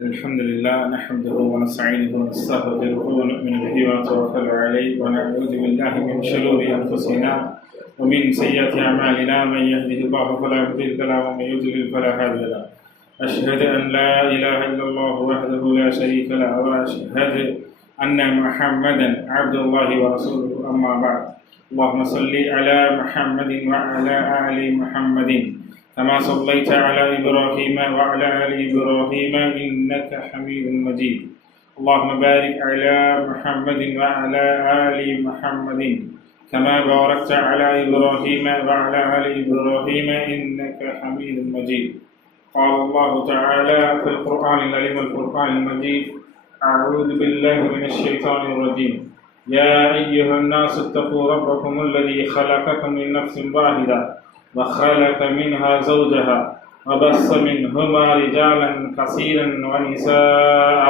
الحمد لله نحمده ونستعينه ونستغفره ونؤمن به ونتوكل عليه ونعوذ بالله من شرور انفسنا ومن سيئات اعمالنا من يهده الله فلا مضل له ومن يضلل فلا هادي له. اشهد ان لا اله الا الله وحده لا شريك له واشهد ان محمدا عبد الله ورسوله. اما بعد، اللهم صل على محمد وعلى ال محمد كما صليت على إبراهيم وعلى آل إبراهيم إنك حميد مجيد. اللهم بارك على محمد وعلى آل محمد كما باركت على إبراهيم وعلى آل إبراهيم إنك حميد مجيد. قال الله تعالى في القرآن العظيم والفرقان المجيد: أعوذ بالله من الشيطان الرجيم. يا أيها الناس اتقوا ربكم الذي خلقكم من نفس واحدة وخلق منها زوجها وبث منهما رجالا كثيرا ونساء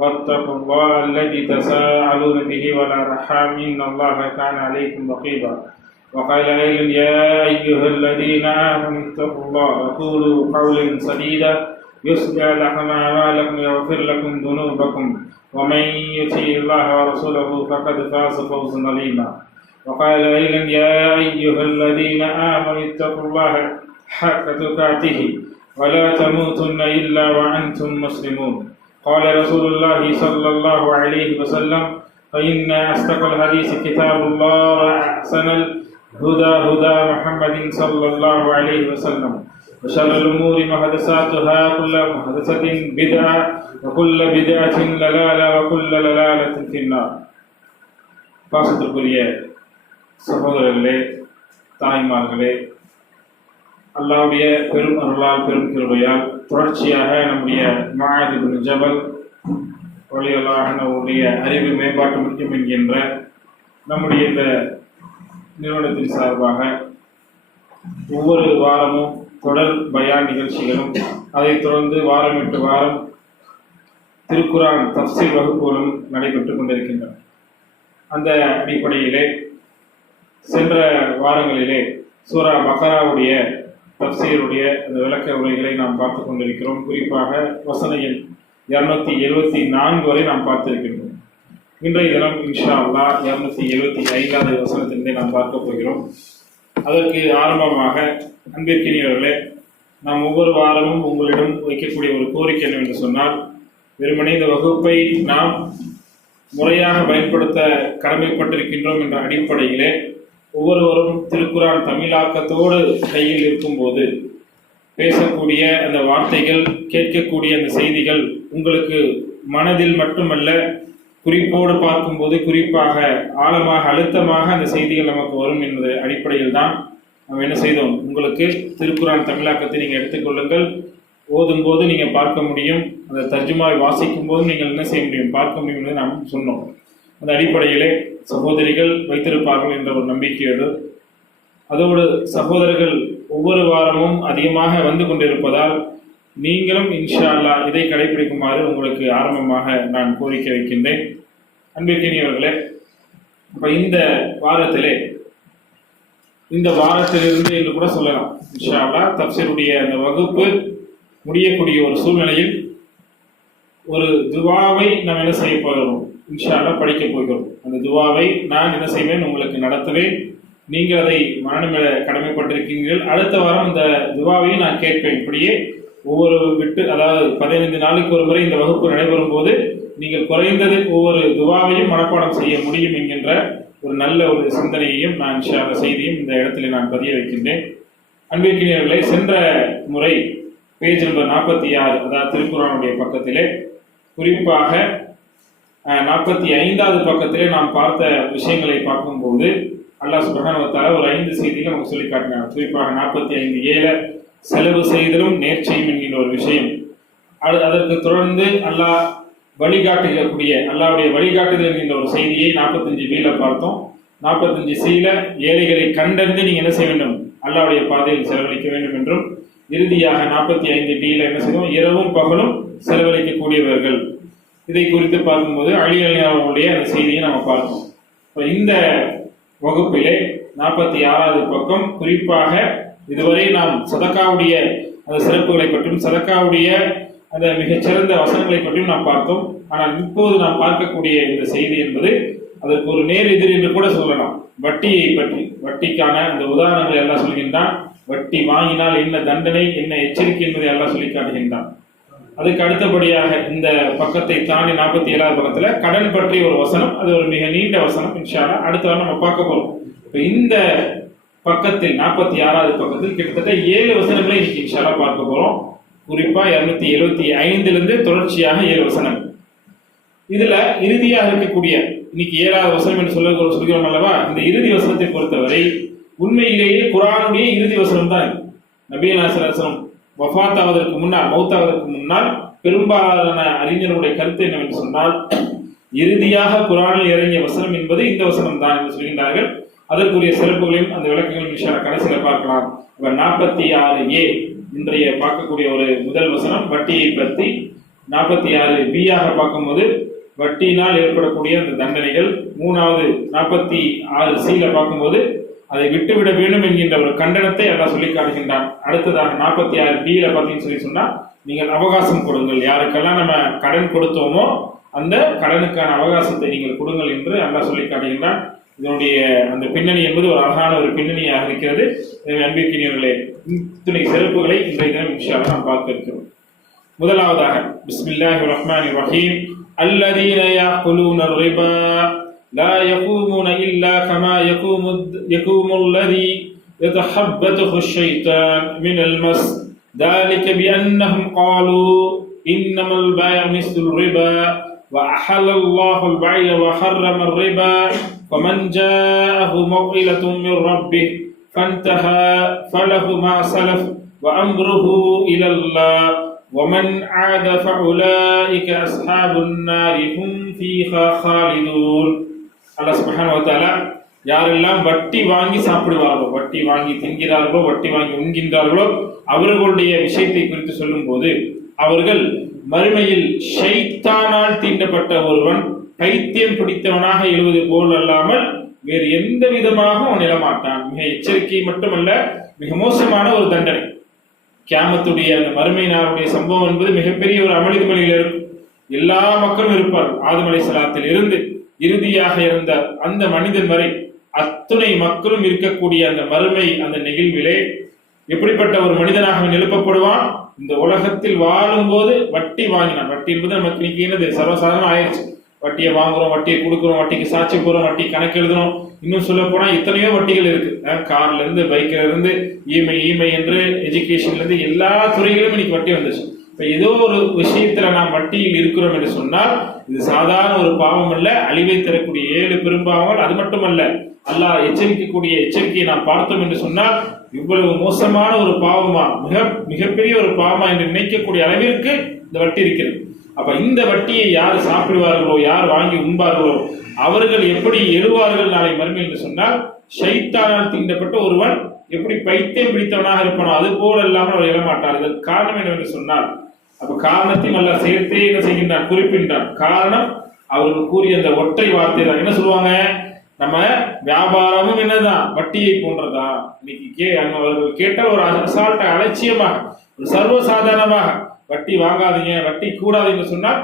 واتقوا الله الذي تساءلون به والأرحام إن الله كان عليكم رقيبا. وقال أيضا: يا أيها الذين آمنوا اتقوا الله وقولوا قولا سديدا يصلح لكم أعمالكم ويغفر لكم ذنوبكم ومن يطع الله ورسوله فقد فاز فوزا عظيما. وقال أيضا: يا أيها الذين آمنوا اتقوا الله حق تقاته ولا تموتن إلا وأنتم مسلمون. قال رسول الله صلى الله عليه وسلم: فإن أصدق الحديث كتاب الله وأحسن الهدى هدى محمد صلى الله عليه وسلم وشر الأمور محدثاتها كل محدثة بدعة وكل بدعة ضلالة وكل ضلالة في النار. பாசத்திற்குரிய சகோதரர்களே, தாய்மார்களே, அல்லாஹ்வுடைய பெரும் அருளால் பெரும் கிருபையால் தொடர்ச்சியாக நம்முடைய முஆத் இப்னு ஜபல் ரலியல்லாஹு அன்ஹுவுடைய அறிவு மேம்பாட்டு முக்கியம் என்கின்ற நம்முடைய இந்த நிறுவனத்தின் சார்பாக ஒவ்வொரு வாரமும் தொடர் பயான் நிகழ்ச்சிகளும், அதைத் தொடர்ந்து வாரம் விட்டு வாரம் திருக்குர்ஆன் தஃப்சீர் வகுப்புகளும் நடைபெற்றுக் கொண்டிருக்கின்றன. அந்த அடிப்படையிலே சென்ற வாரங்களிலே சூரா பக்ராவுடைய தஃப்சீருடைய அந்த விளக்க உரைகளை நாம் பார்த்து கொண்டிருக்கிறோம். குறிப்பாக வசன எண் 274 வரை நாம் பார்த்திருக்கின்றோம். இன்றைய தினம் இன்ஷா அல்லாஹ் 275வது வசனத்திலிருந்தே நாம் பார்க்க போகிறோம். அதற்கு ஆரம்பமாக அன்பிற்கினியவர்களே, நாம் ஒவ்வொரு வாரமும் உங்களிடம் வைக்கக்கூடிய ஒரு கோரிக்கை என்னவென்று சொன்னால், வெறுமனே இந்த வகுப்பை நாம் முறையாக பயன்படுத்த கடமைப்பட்டிருக்கின்றோம் என்ற அடிப்படையிலே ஒவ்வொருவரும் திருக்குர்ஆன் தமிழாக்கத்தோடு கையில் இருக்கும்போது பேசக்கூடிய அந்த வார்த்தைகள், கேட்கக்கூடிய அந்த செய்திகள் உங்களுக்கு மனதில் மட்டுமல்ல, குறிப்போடு பார்க்கும்போது குறிப்பாக ஆழமாக அழுத்தமாக அந்த செய்திகள் நமக்கு வரும் என்ற அடிப்படையில் தான் நாம் என்ன செய்தோம், உங்களுக்கு திருக்குர்ஆன் தமிழாக்கத்தை நீங்கள் எடுத்துக்கொள்ளுங்கள். ஓதும் போது நீங்கள் பார்க்க முடியும், அந்த தர்ஜுமாவை வாசிக்கும் போது நீங்கள் என்ன செய்ய முடியும், பார்க்க முடியும் என்று நாம் சொன்னோம். அந்த அடிப்படையிலே சகோதரிகள் வைத்திருப்பார்கள் என்ற ஒரு நம்பிக்கையோடு, அதோடு சகோதரர்கள் ஒவ்வொரு வாரமும் அதிகமாக வந்து கொண்டிருப்பதால் நீங்களும் இன்ஷா அல்லாஹ் இதை கடைபிடிக்குமாறு உங்களுக்கு ஆரம்பமாக நான் கோரிக்கை வைக்கின்றேன். அன்பிற்கினியவர்களே, இப்போ இந்த வாரத்திலிருந்து என்று கூட சொல்லலாம், இன்ஷா அல்லாஹ் தஃப்சீருடைய அந்த வகுப்பு முடியக்கூடிய ஒரு சூழ்நிலையில் ஒரு துவாவை நாம் என்ன செய்ய போகிறோம், இன்ஷா அல்லாஹ் படிக்க போகிறோம். அந்த துவாவை நான் என்ன செய்வேன், உங்களுக்கு நடத்துவேன். நீங்கள் அதை மனநிலை கடமைப்பட்டிருக்கீர்கள். அடுத்த வாரம் இந்த துவாவையும் நான் கேட்பேன். இப்படியே ஒவ்வொரு அதாவது 15 நாளுக்கு ஒரு முறை இந்த வகுப்பு நடைபெறும் போது நீங்கள் குறைந்தது ஒவ்வொரு துவாவையும் மனப்பாடம் செய்ய முடியும் என்கின்ற ஒரு நல்ல ஒரு சிந்தனையையும் நான் இன்ஷா அல்லாஹ் செய்தியும் இந்த இடத்துல நான் பதிய வைக்கின்றேன். அன்பிற்கினியர்களே, சென்ற முறை பேஜ் நம்பர் 46, அதாவது திருக்குர்ஆனுடைய பக்கத்திலே குறிப்பாக 45வது பக்கத்திலே நாம் பார்த்த விஷயங்களை பார்க்கும்போது அல்லாஹ் சுப்ஹானஹு வ தஆலா ஒரு 5 செய்திகளை நமக்கு சொல்லி காட்டினார். குறிப்பாக 45:7 செலவு செய்தலும் நேர்ச்சையும் என்கின்ற ஒரு விஷயம். அதற்கு தொடர்ந்து அல்லாஹ் வழிகாட்டுகக்கூடிய அல்லாஹ்வுடைய வழிகாட்டுதல் என்கின்ற ஒரு செய்தியை 45B பார்த்தோம். 45C ஏழைகளை கண்டறிந்து நீங்க என்ன செய்ய வேண்டும், அல்லாஹ்வுடைய பாதையில் செலவழிக்க வேண்டும் என்றும், இறுதியாக 45D என்ன செய்வோம், இரவும் பகலும் செலவழிக்கக்கூடியவர்கள். இதை குறித்து பார்க்கும்போது அலி அவர்களுடைய அந்த செய்தியை நம்ம பார்த்தோம். இப்போ இந்த வகுப்பிலே 46வது பக்கம் குறிப்பாக இதுவரை நாம் சதக்காவுடைய அந்த சிறப்புகளை பற்றும் சதக்காவுடைய அந்த மிகச்சிறந்த வசனங்களை பற்றியும் நாம் பார்த்தோம். ஆனால் இப்போது நாம் பார்க்கக்கூடிய இந்த செய்தி என்பது அதற்கு ஒரு நேர் எதிர் என்று கூட சொல்லலாம். வட்டியை பற்றி, வட்டிக்கான அந்த உதாரணங்களை எல்லாம் சொல்கின்றான். வட்டி வாங்கினால் என்ன தண்டனை, என்ன எச்சரிக்கை என்பதை எல்லாம் சொல்லி காட்டுகின்றான். அதுக்கு அடுத்தபடியாக இந்த பக்கத்தை தாண்டி 47வது பக்கத்துல கடன் பற்றி ஒரு வசனம், அது ஒரு மிக நீண்ட வசனம். இன்ஷா அல்லாஹ் அடுத்த வாரம் நம்ம பார்க்க போறோம். இப்ப இந்த பக்கத்தில் 46வது பக்கத்தில் கிட்டத்தட்ட 7 வசனங்களை இன்னைக்கு இன்ஷா அல்லாஹ் பார்க்க போறோம். குறிப்பா 275 தொடர்ச்சியாக 7 வசனம். இதுல இறுதியாக இருக்கக்கூடிய இன்னைக்கு 7வது வசனம் என்று சொல்கிறோம் அல்லவா, இந்த இறுதி வசனத்தை பொறுத்தவரை உண்மையிலேயே குர்ஆனுடைய இறுதி வசனம் தான். நபி நாசரம் வஃபாத் ஆவதற்கு முன்னால், மௌத்தாவதற்கு முன்னால் பெரும்பாலான அறிஞர்களுடைய கருத்து என்னவென்று சொன்னால், இறுதியாக குர்ஆனில் இறங்கிய வசனம் என்பது இந்த வசனம் தான் என்று சொல்கின்றார்கள். அதற்குரிய சிறப்புகளையும் அந்த விளக்கங்களையும் இன்ஷா அல்லாஹ் கடைசியில் பார்க்கலாம். 46A இன்றைய பார்க்கக்கூடிய ஒரு முதல் வசனம் வட்டியை பற்றி. 46B பார்க்கும்போது வட்டியினால் ஏற்படக்கூடிய அந்த தண்டனைகள். 46C பார்க்கும்போது அதை விட்டுவிட வேண்டும் என்கின்ற ஒரு கண்டனத்தை அல்லாஹ் சொல்லி காட்டுகின்றான். அடுத்ததாக 46B பார்த்தீங்கன்னு சொன்னா, நீங்கள் அவகாசம் கொடுங்கள், யாருக்கெல்லாம் நம்ம கடன் கொடுத்தோமோ அந்த கடனுக்கான அவகாசத்தை நீங்கள் கொடுங்கள் என்று அல்லாஹ் சொல்லி காட்டுகின்றான். இதனுடைய அந்த பின்னணி என்பது ஒரு அழகான ஒரு பின்னணியாக இருக்கிறது. அன்பிற்கினியர்களே, இத்தனை சிறப்புகளை இன்றைய தினம் இன்ஷா அல்லாஹ் நாம் பார்க்க இருக்கிறோம். முதலாவதாக பிஸ்மில்லாஹிர் ரஹ்மானிர் ரஹீம். அல்லதீன யாக்குலூன ரிபா லா யகூமுன இல்லா கமா யகூமுல் லதீ யதஹப்பதுஹு ஷைத்தான் மினல் மஸ் ذلك بأنهم قالوا إنما البيع مثل الربا وأحل الله البيع وحرم الربا فمن جاءه موعظة من ربه فانتهى فله ما سلف وأمره إلى الله ومن عاد فأولئك أصحاب النار هم فيها خالدون. அல்லாஹ் சுப்ஹானஹு வ தஆலா யாரெல்லாம் வட்டி வாங்கி சாப்பிடுவார்களோ, வட்டி வாங்கி தின்கிறார்களோ, வட்டி வாங்கி உண்கின்றார்களோ அவர்களுடைய விஷயத்தை குறித்து சொல்லும் போது, அவர்கள் மறுமையில் ஷைத்தானால் தீண்டப்பட்ட ஒருவன் பைத்தியம் பிடித்தவனாக எழுவது போல் அல்லாமல் வேறு எந்த விதமாக அவன் எழமாட்டான். மிக எச்சரிக்கை மட்டுமல்ல, மிக மோசமான ஒரு தண்டனை. கியாமத்துடைய அந்த மறுமை நாளுடைய சம்பவம் என்பது மிகப்பெரிய ஒரு அமளிதுமலையில் இருக்கும். எல்லா மக்களும் இருப்பார்கள். ஆதம் அலைஹிஸ்ஸலாத்தில் இருந்து இறுதியாக இருந்த அந்த மனிதன் வரை அத்துணை மக்களும் இருக்கக்கூடிய அந்த மறுமை அந்த நிகழ்விலே எப்படிப்பட்ட ஒரு மனிதனாக எழுப்பப்படுவான்? இந்த உலகத்தில் வாழும் போது வட்டி வாங்கினான். வட்டி என்பது நமக்கு இன்னைக்கு என்னது சர்வசாதாரணம் ஆயிடுச்சு. வட்டியை வாங்குறோம், வட்டியை கொடுக்குறோம், வட்டிக்கு சாட்சி போறோம், வட்டி கணக்கு எழுதுறோம். இன்னும் சொல்ல போனா எத்தனையோ வட்டிகள் இருக்கு. கார்ல இருந்து, பைக்ல இருந்து, இஎம்ஐ என்று எஜுகேஷன்ல இருந்து எல்லா துறைகளிலும் இன்னைக்கு வட்டி வந்துச்சு. இப்ப ஏதோ ஒரு விஷயத்துல நாம் வட்டியில் இருக்கிறோம் என்று சொன்னால் இது சாதாரண ஒரு பாவம் அல்ல, அழிவை தரக்கூடிய 7 பெரும்பாவங்கள். அது மட்டுமல்ல, அல்லாஹ் எச்சரிக்கக்கூடிய எச்சரிக்கையை நாம் பார்த்தோம் என்று சொன்னால் இவ்வளவு மோசமான ஒரு பாவமா, மிகப்பெரிய ஒரு பாவமா என்று நினைக்கக்கூடிய அளவிற்கு இந்த வட்டி இருக்கிறது. அப்ப இந்த வட்டியை யார் சாப்பிடுவார்களோ, யார் வாங்கி உண்பார்களோ அவர்கள் எப்படி எழுவார்கள் நாளை மறுமை என்று சொன்னால், ஷைத்தானால் தீண்டப்பட்ட ஒருவன் எப்படி பைத்தியம் பிடித்தவனாக இருப்பானோ அது போல இல்லாமல் அவர் எழமாட்டார். இதற்கு காரணம் என்னவென்று சொன்னால், அப்ப காரணத்தையும் அல்ல சேர்த்தே என்ன செய்கின்றான், குறிப்பின்றான். காரணம் அவர்கள் கூறிய அந்த ஒற்றை வார்த்தை தான். என்ன சொல்லுவாங்க? நம்ம வியாபாரமும் என்னதான் வட்டியை போன்றதா? இன்னைக்கு அவர்கள் கேட்டால் ஒரு அசால்ட்ட அலட்சியமாக, ஒரு சர்வசாதாரணமாக வட்டி வாங்காதீங்க, வட்டி கூடாதுன்னு சொன்னால்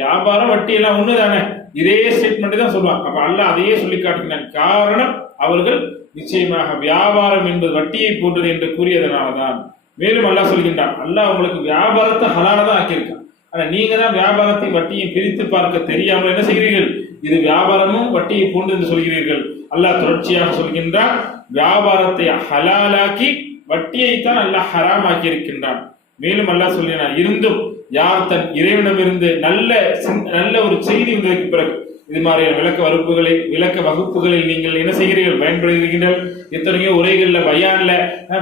வியாபாரம் வட்டி எல்லாம் ஒண்ணுதானே, இதே ஸ்டேட்மெண்ட் தான் சொல்லுவாங்க. அப்ப அல்லாஹ் அதையே சொல்லி காட்டுகிறான். காரணம் அவர்கள் நிச்சயமாக வியாபாரம் என்பது வட்டியை போன்றது என்று கூறியதனாலதான். மேலும் அல்லாஹ் சொல்கின்றான், அல்லாஹ் உங்களுக்கு வியாபாரத்தை ஹலாலதான் ஆக்கியிருக்கான். ஆனா நீங்க தான் வியாபாரத்தை வட்டியை பிரித்து பார்க்க தெரியாமல் என்ன செய்கிறீர்கள்? இது வியாபாரமும் வட்டியை போன்று என்று சொல்கிறீர்கள். அல்லாஹ் தொடர்ச்சியாக சொல்கின்றான், வியாபாரத்தை ஹலாலாக்கி வட்டியைத்தான் அல்லாஹ் ஹராமாக்கி இருக்கின்றான். மேலும் அல்லாஹ் சொல்கிறான், இருந்தும் யார் தன் இறைவனிடமிருந்து நல்ல ஒரு செய்தி வந்ததற்கு பிறகு இது மாதிரியான விளக்க வகுப்புகளில் நீங்கள் என்ன செய்கிறீர்கள், பயன்படுகிறீர்கள். எத்தனையோ உரைகள்ல, பயான்ல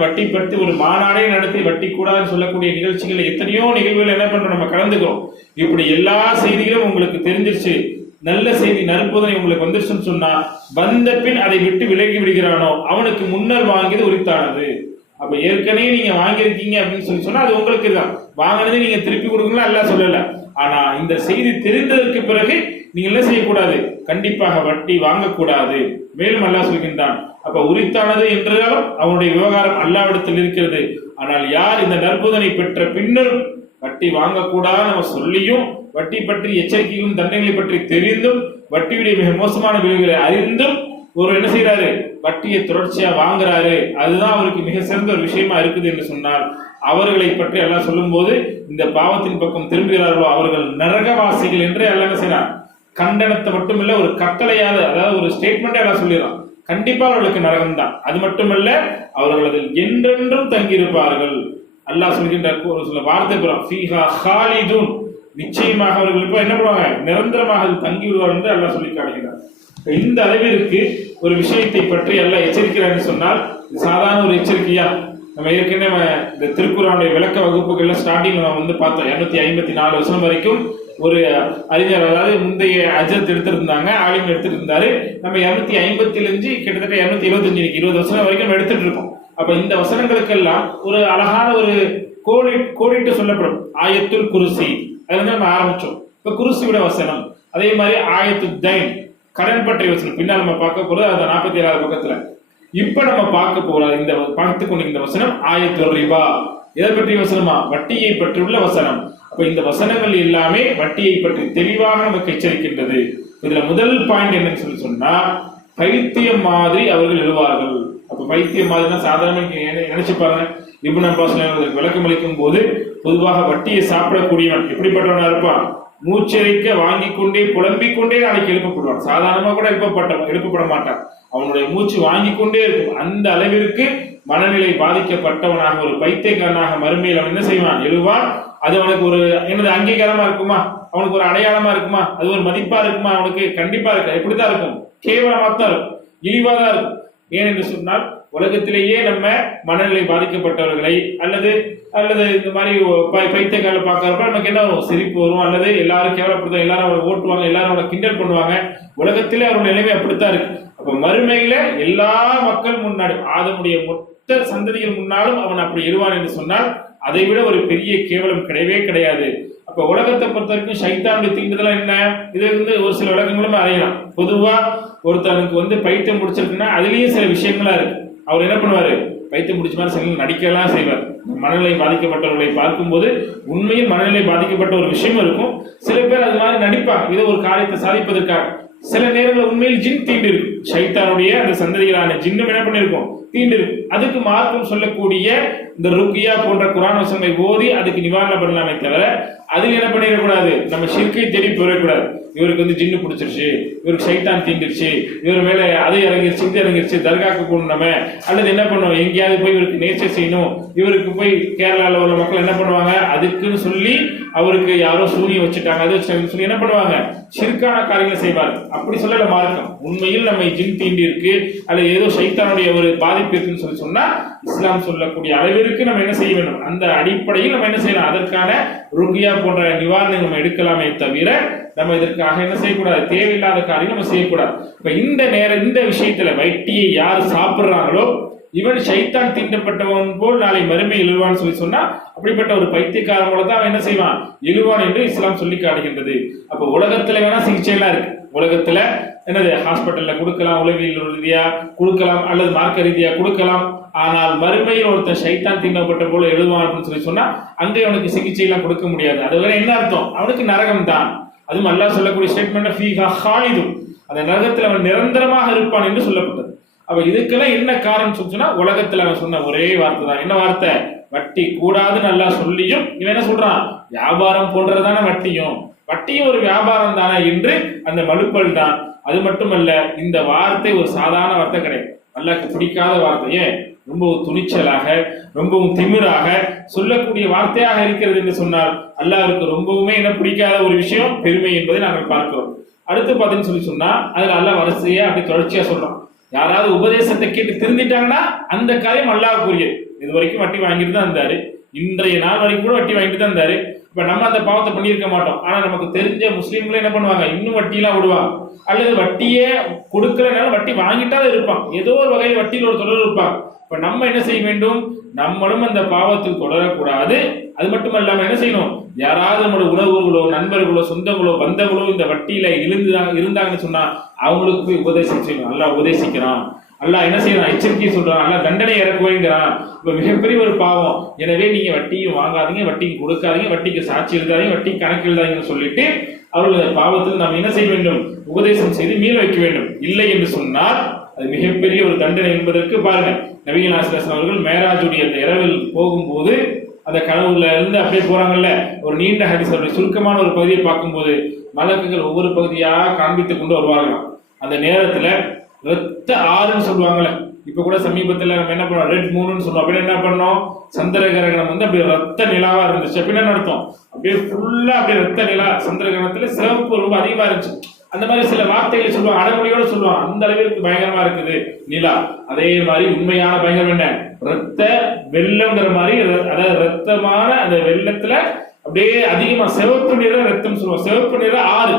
வட்டி பற்றி ஒரு மாநாடே நடத்தி வட்டி கூடாதுன்னு சொல்லக்கூடிய நிகழ்ச்சிகள், எத்தனையோ நிகழ்வுகள் என்ன பண்றோம், நம்ம கலந்துக்கிறோம். இப்படி எல்லா செய்திகளும் உங்களுக்கு தெரிஞ்சிருச்சு, நல்ல செய்தி நற்போதனை உங்களுக்கு வந்துருச்சுன்னு சொன்னா, வந்த பின் அதை விட்டு விலகி விடுகிறானோ அவனுக்கு முன்னர் வாங்கியது உரித்தானது. அப்ப ஏற்கனவே நீங்க வாங்கியிருக்கீங்க அப்படின்னு சொன்னா அது உங்களுக்கு தான். வாங்கினதை நீங்க திருப்பி கொடுக்கணும் அல்லாஹ் சொல்லல. ஆனா இந்த செய்தி தெரிந்ததற்கு பிறகு நீங்க என்ன செய்யக்கூடாது, கண்டிப்பாக வட்டி வாங்கக்கூடாது. மேலும் அல்லாஹ் சொல்கின்றான், அப்ப உரித்தானது என்றாலும் அவனுடைய விவகாரம் அல்லாஹ்விடத்தில் இருக்கிறது. ஆனால் யார் இந்த நற்போதனை பெற்ற பின்னர் வட்டி வாங்கக்கூடாது நம்ம சொல்லியும், வட்டி பற்றி எச்சரிக்கையும் தண்டனைகளை பற்றி தெரிந்தும், வட்டியுடைய மிக மோசமான விளைவுகளை அறிந்தும் ஒரு என்ன செய்யறாரு, வட்டியை தொடர்ச்சியா வாங்குறாரு. அதுதான் அவருக்கு மிக சிறந்த ஒரு விஷயமா இருக்குது என்று சொன்னால், அவர்களை பற்றி எல்லாம் சொல்லும் போது இந்த பாவத்தின் பக்கம் திரும்புகிறார்களோ அவர்கள் நரகவாசிகள் என்று எல்லாம் என்ன செய்யறான், கண்டனத்தை மட்டுமில்ல ஒரு கட்டளையாத, அதாவது ஒரு ஸ்டேட்மெண்ட் எல்லாம் சொல்லிடுறான். கண்டிப்பா அவர்களுக்கு நரகம் தான். அது மட்டுமல்ல, அவர்கள் அதில் என்றென்றும் தங்கியிருப்பார்கள். அல்லாஹ் சொல்கின்ற ஒரு சில வார்த்தை ஃபீஹா ஹாலிதுன், நிச்சயமாக அவர்கள் இப்போ என்ன பண்ணுவாங்க, நிரந்தரமாக தங்கி விடுவார் என்று அல்லாஹ் சொல்லி காட்டுகிறார். இந்த அளவிற்கு ஒரு விஷயத்தை பற்றி எல்லாம் எச்சரிக்கிறான்னு சொன்னால் சாதாரண ஒரு எச்சரிக்கையா? நம்ம ஏற்கனவே இந்த திருக்குறானுடைய விளக்க வகுப்புகள்ல ஸ்டார்டிங்ல நம்ம வந்து பார்த்தோம். 254 வசனம் வரைக்கும் ஒரு அறிஞர், அதாவது முந்தைய அஜத் எடுத்திருந்தாங்க, ஆலிம் எடுத்துட்டு இருந்தாரு. நம்ம 255 கிட்டத்தட்ட 275 20 வசனம் வரைக்கும் எடுத்துட்டு இருக்கோம். அப்ப இந்த வசனங்களுக்கெல்லாம் ஒரு அழகான ஒரு கோடிட்டு சொல்லப்படும் ஆயத்துல் குருசி, அதுல இருந்து நம்ம ஆரம்பிச்சோம். இப்ப குருசியோட வசனம், அதே மாதிரி ஆயத்து தைன் கடன் பற்றிய வசனம் பின்னால் நம்ம பார்க்க போறது அந்த 47வது பக்கத்துல. இப்ப நம்ம பார்க்க போற இந்த பார்த்து கொண்டு இந்த வசனம் ஆயத்து ரிபா, எதை பற்றிய வசனமா, வட்டியை பற்றியுள்ள வசனம். அப்ப இந்த வசனங்கள் எல்லாமே வட்டியை பற்றி தெளிவாக நமக்கு எச்சரிக்கின்றது. இதுல முதல் பாயிண்ட் என்னன்னு சொல்லி சொன்னா, பைத்தியம் மாதிரி அவர்கள் எழுவார்கள். அப்ப பைத்தியம் மாதிரினா சாதாரண நினைச்சு பாருங்க. இப்னு அப்பாஸ் விளக்கம் அளிக்கும் போது, பொதுவாக வட்டியை சாப்பிடக்கூடியவன் எப்படிப்பட்டவனா இருப்பான், மூச்சரிக்க வாங்கி கொண்டே புலம்பிக் கொண்டே நாளைக்கு எழுப்பப்படுவான். சாதாரணமா கூட எழுப்பப்பட மாட்டான். அவனுடைய மூச்சு வாங்கி கொண்டே இருக்கும். அந்த அளவிற்கு மனநிலை பாதிக்கப்பட்டவனாக, ஒரு பைத்தியக்காரனாக மறுமையில் அவன் என்ன செய்வான், எழுவான். அது அவனுக்கு ஒரு என்னது அங்கீகாரமா இருக்குமா, அவனுக்கு ஒரு அடையாளமா இருக்குமா, அது ஒரு மதிப்பா இருக்குமா, அவனுக்கு கண்டிப்பா இருக்கு. எப்படித்தான் இருக்கும், கேவலமா தான் இருக்கும், இழிவா தான் இருக்கும். ஏனென்று சொன்னால், உலகத்திலேயே நம்ம மனநிலை பாதிக்கப்பட்டவர்களை அல்லது இந்த மாதிரி பைத்தியக்கார பார்க்கறப்ப நமக்கு என்ன வரும், சிரிப்பு வரும், அல்லது எல்லாரும் கேவலப்படுத்த, எல்லாரும் அவரை ஓட்டுவாங்க, எல்லாரும் அவரை கிண்டல் பண்ணுவாங்க. உலகத்திலே அவரோட நிலைமை அப்படித்தான் இருக்கு. அப்ப மறுமையில எல்லா மக்கள் முன்னாடி, ஆதமுடைய மொத்த சந்ததிகள் முன்னாலும் அவன் அப்படி இருவான் என்று சொன்னால், அதை விட ஒரு பெரிய கேவலம் கிடையவே கிடையாது. அப்ப உலகத்தை பொறுத்த வரைக்கும் சைத்தானுடைய தீண்டுதெல்லாம் என்ன, இது வந்து ஒரு சில விளக்கங்களும் அறியலாம். பொதுவா ஒருத்தனுக்கு வந்து பைத்தியம் முடிச்சிருக்குன்னா அதுலயும் சில விஷயங்களா இருக்கு. அவர் என்ன பண்ணுவாரு, பைத்தியம் முடிச்ச மாதிரி சில நடிக்கலாம் செய்வார். மனநிலை பாதிக்கப்பட்டவர்களை பார்க்கும்போது உண்மையில் மனநிலை பாதிக்கப்பட்ட ஒரு விஷயம் இருக்கும். சில பேர் அது மாதிரி நடிப்பாங்க, ஏதோ ஒரு காரியத்தை சாதிப்பதற்காக. சில நேரங்களில் உண்மையில் ஜின் தீண்டு இருக்கும். சைத்தானுடைய அந்த சந்ததிகளான ஜின்னும் என்ன பண்ணிருக்கும், தீண்டு இருக்கும். அதுக்கு மார்க்கம் சொல்லக்கூடிய இந்த ருக்கியா போன்ற குரான் வசனங்களை ஓதி அதுக்கு நிவாரணம் பண்ணலாமே தவிர, அதுல என்ன பண்ணிடக்கூடாது, நம்ம ஷிர்கை தேடி போயிடக்கூடாது. இவருக்கு வந்து ஜின்னு பிடிச்சிருச்சு, இவருக்கு சைத்தான் தீண்டுருச்சு, இவர் மேல அது இறங்கிருச்சு, இது இறங்கிருச்சு, தர்காக்கு போகணும் நம்ம, அல்லது என்ன பண்ணுவோம், எங்கேயாவது போய் இவருக்கு நேச்சர் செய்யணும், இவருக்கு போய் கேரளாவில் உள்ள மக்கள் என்ன பண்ணுவாங்க, அதுக்குன்னு சொல்லி அவருக்கு யாரோ சூனியம் வச்சுட்டாங்க, அது வச்சுட்டாங்கன்னு சொல்லி என்ன பண்ணுவாங்க, ஷிர்கான காரியங்களை செய்வார். அப்படி சொல்லல மார்க்கம். உண்மையில் நம்ம ஜின் தீண்டி இருக்கு அல்லது ஏதோ சைத்தானுடைய ஒரு பாதிப்பு இருக்குன்னு சொல்லி சொன்னா, இஸ்லாம் சொல்லக்கூடிய அளவிற்கு நம்ம என்ன செய்ய வேண்டும், அந்த அடிப்படையில் நம்ம என்ன செய்யலாம், அதற்கான ருக்கியா போன்ற நிவாரணம் நம்ம எடுக்கலாமே தவிர, நம்ம இதற்காக என்ன செய்யக்கூடாது, தேவையில்லாத காரியம் நம்ம செய்யக்கூடாது. இப்ப இந்த விஷயத்துல வட்டியை யார் சாப்பிடுறாங்களோ இவன் சைத்தான் தீண்டப்பட்டவன் போல் நாளை மறுமை எழுவான்னு சொல்லி சொன்னா, அப்படிப்பட்ட ஒரு பைத்தியக்காரன் போல தான் அவன் என்ன செய்வான், எழுவான் என்று இஸ்லாம் சொல்லி காட்டுகின்றது. அப்ப உலகத்துல வேணா சிகிச்சை எல்லாம் இருக்கு. உலகத்துல என்னது, ஹாஸ்பிட்டல்ல கொடுக்கலாம், உளவியல் ரீதியா கொடுக்கலாம், அல்லது மார்க்க ரீதியா கொடுக்கலாம். ஆனால் மறுமையில் ஒருத்தன் சைத்தான் தீண்டப்பட்ட போல எழுவான் அப்படின்னு சொல்லி சொன்னா, அங்கே அவனுக்கு சிகிச்சை எல்லாம் கொடுக்க முடியாது. அது வேற என்ன அர்த்தம், அவனுக்கு நரகம் தான். அதுவும் அல்லாஹ் சொல்லக்கூடிய ஸ்டேட்மெண்ட் ஃபீஹா ஹாலிதுன், அந்த நரகத்தில் அவன் நிரந்தரமாக இருப்பான் என்று சொல்லப்பட்டது. அப்ப இதுக்கெல்லாம் என்ன காரணம் சொன்னா, உலகத்துல அவன் சொன்ன ஒரே வார்த்தை தான். என்ன வார்த்தை, வட்டி கூடாதுன்னு நல்லா சொல்லியும் இவன் என்ன சொல்றான், வியாபாரம் போன்றதான வட்டியும் ஒரு வியாபாரம் தானே என்று அந்த மலுப்பல் தான். அது மட்டுமல்ல, இந்த வார்த்தை ஒரு சாதாரண வார்த்தை கிடையாது, அல்லாஹ்க்கு பிடிக்காத வார்த்தையே ரொம்பவும் துணிச்சலாக, ரொம்பவும் திமிராக சொல்லக்கூடிய வார்த்தையாக இருக்கிறது என்று சொன்னால், அல்லாஹ்வுக்கு ரொம்பவுமே என்ன பிடிக்காத ஒரு விஷயம் பெருமை என்பதை நாங்கள் பார்க்கிறோம். அடுத்து பார்த்தீங்கன்னு சொல்லி சொன்னா, அதுல அல்லாஹ் வரிசையா அப்படி தொடர்ச்சியா சொல்றோம். யாராவது உபதேசத்தை கேட்டு திருந்திட்டாங்கன்னா அந்த காரியம் அல்லாஹ்வுக்குரியது. இது வரைக்கும் வட்டி வாங்கிட்டு தான் இருந்தாரு, இன்றைய நாள் வரைக்கும் கூட வட்டி வாங்கிட்டு தான் இருந்தாரு. இப்ப நம்ம அந்த பாவத்தை பண்ணியிருக்க மாட்டோம். ஆனா நமக்கு தெரிஞ்ச முஸ்லீம்களே என்ன பண்ணுவாங்க, இன்னும் வட்டியெல்லாம் விடுவாங்க, அல்லது வட்டியே கொடுக்கறனால வட்டி வாங்கிட்டாதான் இருப்பான், ஏதோ ஒரு வகையில் வட்டியில் ஒரு தொடர் இருப்பாங்க. இப்ப நம்ம என்ன செய்ய வேண்டும், நம்மளும் அந்த பாவத்தில் தொடரக்கூடாது. அது மட்டும் இல்லாம என்ன செய்யணும், யாராவது நம்மளோட உறவுகளோ, நண்பர்களோ, சொந்தங்களோ, பந்தங்களோ இந்த வட்டியில இருந்தாங்கன்னு சொன்னா அவங்களுக்கு போய் உபதேசம் செய்யணும். நல்லா உபதேசிக்கிறான், அல்லாஹ் என்ன செய்யறான், எச்சரிக்கை சொல்றான், அல்லாஹ் தண்டனை இறக்குவேங்கிறான். இப்ப மிகப்பெரிய ஒரு பாவம். எனவே நீங்க வட்டியும் வாங்காதீங்க, வட்டிக்கு கொடுக்காதீங்க, வட்டிக்கு சாட்சி எழுதாதீங்க, வட்டிக்கு கணக்கு எழுதாதீங்கன்னு சொல்லிட்டு அவர்கள் பாவத்தில் நாம் என்ன செய்ய வேண்டும், உபதேசம் செய்து மீள வைக்க வேண்டும். இல்லை என்று சொன்னால் அது மிகப்பெரிய ஒரு தண்டனை என்பதற்கு பாருங்க, நபிகள் நாயகம் ஸல்லல்லாஹு அலைஹி வஸல்லம் அவர்கள் மேராஜுடைய அந்த இரவில் போகும்போது அந்த கனவுல இருந்து அப்படியே போறாங்கல்ல, ஒரு நீண்ட ஹதீஸ், சுருக்கமான ஒரு பகுதியை பார்க்கும்போது மலக்குகள் ஒவ்வொரு பகுதியா காண்பித்து கொண்டு வருவார்களாம். அந்த நேரத்துல ரத்த ஆறுன்னு சொல்லுவாங்கல்ல, இப்ப கூட சமீபத்துல நம்ம என்ன பண்ணோம், ரெட் மூணுன்னு சொல்லுவோம். அப்படின்னு என்ன பண்ணோம், சந்திர கிரகணம் வந்து அப்படியே ரத்த நிலாவா இருந்துச்சு. அப்படின்னு என்ன அர்த்தம், அப்படியே ஃபுல்லா அப்படியே ரத்த நிலா, சந்திர கிரகணத்துல சிவப்பு ரொம்ப அதிகமா இருந்துச்சு. அந்த மாதிரி சில வார்த்தைகளை சொல்லுவாங்க, அடமொழியோட சொல்லுவாங்க, அந்த அளவிற்கு பயங்கரமா இருக்குது நிலா. அதே மாதிரி உண்மையான பயங்கரம் என்ன, ரத்த வெள்ளம்ங்கிற மாதிரி, அதாவது ரத்தமான அந்த வெள்ளத்துல அப்படியே அதிகமா சிவப்பு நிற ரத்தம் சொல்லுவோம், சிவப்பு நிற ஆறு.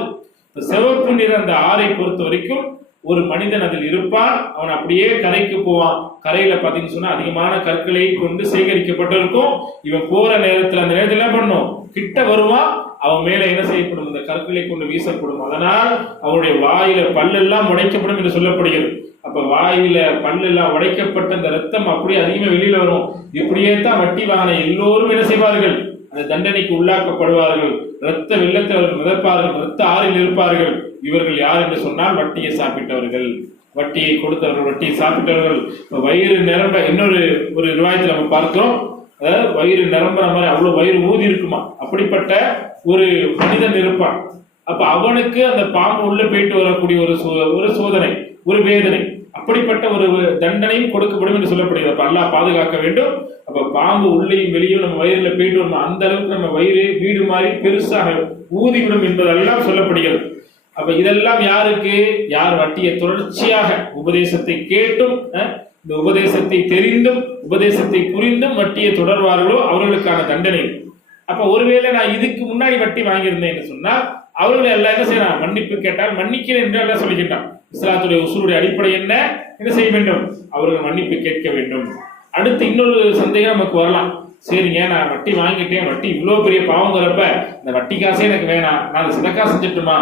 சிவப்பு நிற அந்த ஆறை பொறுத்த வரைக்கும் ஒரு மனிதன் அதில் இருப்பான், அவன் அப்படியே கரைக்கு போவான். கரையில பாத்தீங்கன்னு சொன்னா அதிகமான கற்களை கொண்டு சேகரிக்கப்பட்டிருக்கும். இவன் போற நேரத்துல அந்த நேரத்தில் என்ன பண்ணும், கிட்ட வருவான், அவன் மேல என்ன செய்யப்படும், இந்த கற்களை கொண்டு வீசப்படும். அதனால் அவனுடைய வாயில பல்லெல்லாம் உடைக்கப்படும் என்று சொல்லப்படுகிறது. அப்ப வாயில பல்லெல்லாம் உடைக்கப்பட்ட அந்த ரத்தம் அப்படியே அதிகமா வெளியில வரும். இப்படியே தான் வட்டி வாங்கின எல்லோரும் என்ன செய்வார்கள், அந்த தண்டனைக்கு உள்ளாக்கப்படுவார்கள். ரத்த வெள்ளத்தில் அவர்கள் மிதப்பார்கள், ரத்த ஆறில் இருப்பார்கள். இவர்கள் யார் என்று சொன்னால் வட்டியை சாப்பிட்டவர்கள், வட்டியை கொடுத்தவர்கள், வட்டியை சாப்பிட்டவர்கள். வயிறு நிரம்ப, இன்னொரு ஒரு ரிவாயத்தில் நம்ம பார்க்கிறோம், அதாவது வயிறு நிரம்புற மாதிரி அவ்வளவு வயிறு ஊதி இருக்குமா, அப்படிப்பட்ட ஒரு மனிதன் இருப்பான். அப்ப அவனுக்கு அந்த பாம்பு உள்ள போயிட்டு வரக்கூடிய ஒரு சோதனை, ஒரு வேதனை, அப்படிப்பட்ட ஒரு தண்டனையும் கொடுக்கப்படும் என்று சொல்லப்படுகிறது. அப்ப அல்லாஹ் பாதுகாக்க வேண்டும். அப்ப பாம்பு உள்ளேயும் வெளியும் நம்ம வயிறுல போயிட்டு வரணும், அந்த அளவுக்கு நம்ம வயிறு வீடு மாதிரி பெருசாக ஊதிவிடும் என்பதெல்லாம் சொல்லப்படுகிறது. அப்ப இதெல்லாம் யாருக்கு, யார் வட்டியை தொடர்ச்சியாக உபதேசத்தை கேட்டும் இந்த உபதேசத்தை தெரிந்தும் உபதேசத்தை புரிந்தும் வட்டியை தொடர்வார்களோ அவர்களுக்கான தண்டனை. அப்ப ஒருவேளை நான் இதுக்கு முன்னாடி வட்டி வாங்கியிருந்தேன் என்று சொன்னால் அவர்களை எல்லாம் என்ன செய்யலாம், மன்னிப்பு கேட்டால் மன்னிக்கிறேன் என்று எல்லாம் சொல்லிக்கிட்டான். இஸ்லாத்துடைய உசூலுடைய அடிப்படை என்ன செய்ய வேண்டும், அவர்கள் மன்னிப்பு கேட்க வேண்டும். அடுத்து இன்னொரு சந்தேகம் நமக்கு வரலாம், சரிங்க நான் வட்டி வாங்கிட்டேன், வட்டி இவ்வளவு பெரிய பாவங்கிறப்ப இந்த வட்டி காசே எனக்கு வேணாம், நான் சதக்கா செஞ்சுட்டுமா.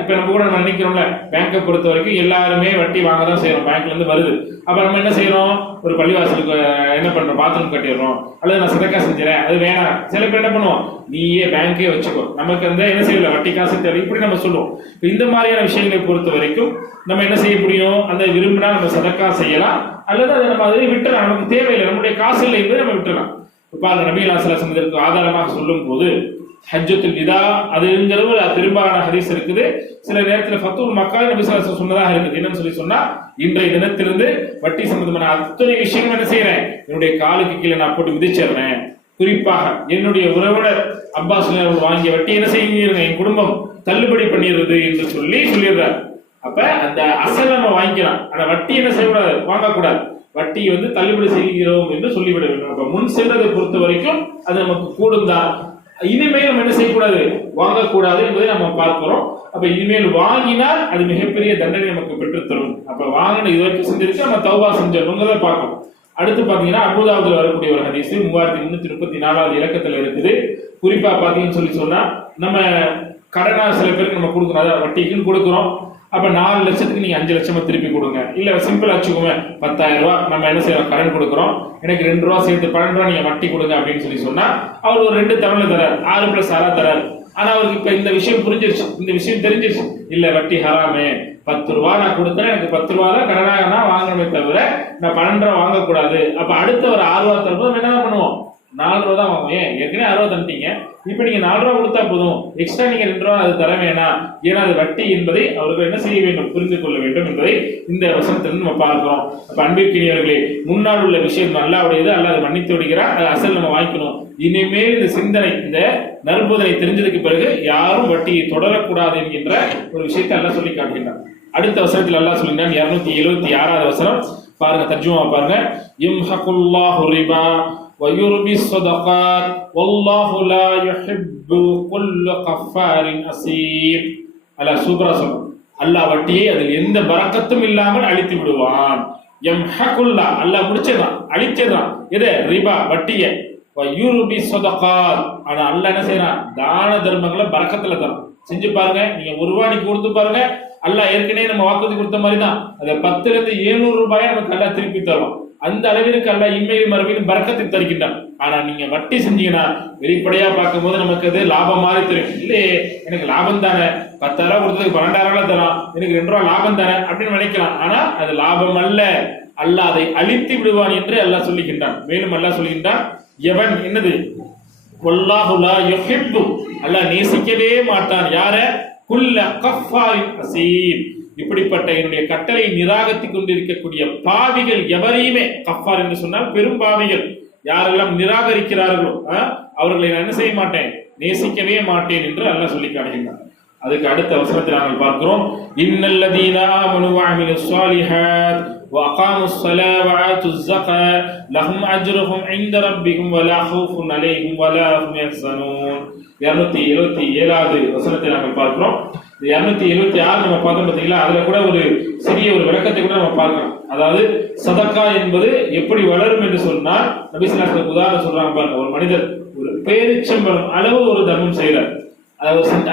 இப்ப நம்ம கூட நினைக்கிறோம்ல, பேங்கை பொறுத்த வரைக்கும் எல்லாருமே வட்டி வாங்க தான் செய்யறோம், பேங்க்ல இருந்து வருது. அப்ப நம்ம என்ன செய்யறோம், ஒரு பள்ளிவாசலுக்கு என்ன பண்றோம், பாத்ரூம் கட்டிடுறோம், அல்லது நான் சதக்கா செஞ்சுறேன், அது வேணாம். சில பேர் என்ன பண்ணுவோம், நீயே பேங்கே வச்சுக்கோ, நமக்கு அந்த என்ன செய்யல வட்டி காசு தேவை, இப்படி நம்ம சொல்லுவோம். இந்த மாதிரியான விஷயங்களை பொறுத்த வரைக்கும் நம்ம என்ன செய்ய முடியும், அந்த விரும்பினா நம்ம சதக்கா செய்யலாம், அல்லது அதை நம்ம அதை விட்டுலாம், நமக்கு தேவையில்லை, நம்முடைய காசு இல்லை என்பதை நம்ம விட்டுலாம். நபிகள் ஸல்லல்லாஹு அலைஹி வஸல்லம் இதற்கு ஆதாரமாக சொல்லும் போது ஹஜ்ஜத்துல் விதா அதுங்கிற ஒரு பெரும்பாலான ஹதீஸ் இருக்குது. சில நேரத்தில் ஃபத்துல் மக்கா நபி ஸல்லல்லாஹு அலைஹி வஸல்லம் சொன்னதாக இருக்குது. என்னன்னு சொல்லி சொன்னா, இன்றைய தினத்திலிருந்து வட்டி சம்பந்தமான அத்தனை விஷயங்கள் என்ன செய்யறேன், என்னுடைய காலுக்கு கீழே நான் போட்டு விதிச்சிடுறேன். குறிப்பாக என்னுடைய உறவினர் அப்பாஸ் அவர்கள் வாங்கிய வட்டி என்ன செய்யுங்க, என் குடும்பம் தள்ளுபடி பண்ணிடுறது என்று சொல்லிடுறார். அப்ப அந்த அசல் நம்ம வாங்கிக்கலாம், ஆனா வட்டி என்ன செய்யக்கூடாது, வாங்கக்கூடாது. வட்டி வந்து தள்ளுபடி செய்கிறோம் என்று சொல்லிவிட வேண்டும். அப்ப முன் சென்றதை பொறுத்த வரைக்கும் அது நமக்கு கூடும் தான். இனிமேல் நம்ம என்ன செய்யக்கூடாது, வாங்கக்கூடாது என்பதை நம்ம பார்க்கிறோம். அப்ப இனிமேல் வாங்கினால் அது மிகப்பெரிய தண்டனை நமக்கு பெற்றுத்தரும். அப்ப வாங்கின இது வரைக்கும் செஞ்சிருக்கு, நம்ம தௌபா செஞ்சோங்கிறத பார்க்கணும். அடுத்து பாத்தீங்கன்னா அபூதாவுதுல வரக்கூடிய ஒரு ஹதீஸ் 3334வது இலக்கத்துல இருக்குது. குறிப்பா பாத்தீங்கன்னு சொன்னா, நம்ம கடனா சில பேருக்கு நம்ம கொடுக்குறோம், அதாவது வட்டிக்குன்னு கொடுக்குறோம். அப்ப 4 லட்சத்துக்கு நீங்க 5 லட்சமா திருப்பி கொடுங்க, இல்ல சிம்பிளா வச்சுக்கோங்க 10,000 ரூபாய் நம்ம என்ன செய்யறோம், கடன் கொடுக்குறோம், எனக்கு 2 ரூபா சேர்த்து 12 ரூபா நீங்க வட்டி கொடுங்க அப்படின்னு சொன்னா அவர் ஒரு 2 தவணை தரார், 6+6 தரார். ஆனா அவருக்கு இப்ப இந்த விஷயம் புரிஞ்சிருச்சு, இந்த விஷயம் தெரிஞ்சிருச்சு, இல்ல வட்டி ஹராமே, 10 ரூபா நான் கொடுத்தேன், எனக்கு 10 ரூபா தான் கடனாக தான் வாங்கணுமே தவிர நான் 12 ரூபா வாங்கக்கூடாது. அப்ப அடுத்த ஒரு 6 ரூபா தரும்போது என்ன பண்ணுவோம், 4 ரூபா தான் வாங்குவோம். ஏற்கனவே 6 ரூபா தந்துட்டீங்க, இப்ப நீங்க 4 ரூபா கொடுத்தா போதும், எக்ஸ்ட்ரா நீங்க 2 ரூபா அது தர வேணாம், ஏன்னா அது வட்டி என்பதை அவர்கள் என்ன செய்ய வேண்டும், புரிந்து கொள்ள வேண்டும் என்பதை இந்த வசனத்திலிருந்து நம்ம பார்க்கிறோம். அப்ப அன்பிற்கினியவர்களே, முன்னால் உள்ள விஷயம் அல்லாஹ்வுடையது, அல்லாஹ் அதை மன்னித்து விடுகிறார், அது அசல் நம்ம வாங்கிக்கணும். இனிமேல் இந்த சிந்தனை, இந்த நற்போதனை தெரிஞ்சதுக்கு பிறகு யாரும் வட்டியை தொடரக்கூடாது என்கின்ற ஒரு விஷயத்தை அல்லாஹ் சொல்லி காட்டுகின்றார். அடுத்த வசனத்தில் அல்லாஹ் சொல்லுகிறான், 276வது வசனம் பாருங்க, தர்ஜுமா பாருங்க. யம்ஹகுல்லாஹு ரிபா ويربي الصدقات والله لا يحب كل كفار أثيم. அல்லாஹ் சூப்பரா சொல்றான், அல்லாஹ் வட்டியை அதில் எந்த பரக்கத்தும் இல்லாமல் அழித்து விடுவான். யம்ஹகுல்லா, அல்லாஹ் முடிச்சிடறான், அழிச்சிடறான் எது, ரிபா வட்டியை. வயுர்பி ஸதகாத், ஆனா அல்லாஹ் என்ன செய்யறான், தான தர்மங்களை பரக்கத்துல தரான். செஞ்சு பாருங்க, நீங்க 1 ரூபாய் கொடுத்து பாருங்க, அல்லாஹ் ஏற்கனவே நம்ம வாக்குறுதி கொடுத்த மாதிரி தான் அதை 10 இருந்து 700 ரூபாயை நமக்கு அல்லாஹ் திருப்பி தருவான். அந்த அளவிற்கு அல்லாஹ் இம்மையில் மறுமையிலும் பரக்கத்தை தருகின்றான். ஆனா நீங்க வட்டி செஞ்சீங்கன்னா வெளிப்படையா பார்க்கும் போது நமக்கு அது லாபம் மாதிரி தெரியும். இல்லையே எனக்கு லாபம் தானே, 10,000 கொடுத்ததுக்கு 12,000 தரான், எனக்கு 2 ரூபா லாபம் தானே அப்படின்னு நினைக்கலாம். ஆனா அது லாபம் அல்ல, அல்லாஹ் அதை அழித்து விடுவான் என்று அல்லாஹ் சொல்லுகின்றான். மேலும் அல்லாஹ் சொல்லுகின்றான், எவன் என்னது வல்லாஹு லா யுஹிப்பு, அல்லாஹ் நேசிக்கவே மாட்டான் யார, குல்ல கஃபாரின் அசீம், இப்படிப்பட்ட என்னுடைய கட்டளை நிராகரித்து கொண்டிருக்கக்கூடிய பாவிகள் எவரையுமே, கஃபார் என்று சொன்னால் பெரும் பாவிகள், யாரெல்லாம் நிராகரிக்கிறார்களோ அவர்களை நான் என்ன செய்ய மாட்டேன், நேசிக்கவே மாட்டேன் என்று அல்லாஹ் சொல்லி காட்டுகின்றான். அதுக்கு அடுத்த வசனத்தில் நாங்கள் பார்க்கிறோம், இன்னல்லதீன ஆமனு வஅமிலுஸ் ஸாலிஹாத் வஅகாமுஸ் ஸலாத வஆத்துஸ் ஸகாத் லஹும் அஜ்ருஹும் இன்த ரப்பிஹிம் வலா ஹவுஃபுன் அலைஹிம் வலா ஹும் யஹ்ஸனூன். 277வது வசனத்தை நாங்கள் பார்க்கிறோம். 276 நம்ம பார்த்தோம் பார்த்தீங்களா, அதுல கூட ஒரு சிறிய ஒரு விளக்கத்தை கூட நம்ம பார்க்கலாம். அதாவது சதக்கா என்பது எப்படி வளரும் என்று சொன்னால், நபி ஸல்லல்லாஹு அலைஹி வஸல்லம் உதாரணம் சொல்றாங்க பாருங்க. ஒரு மனிதர் ஒரு பேரிச்சம்பழம் அளவு ஒரு தர்மம் செய்யறார்,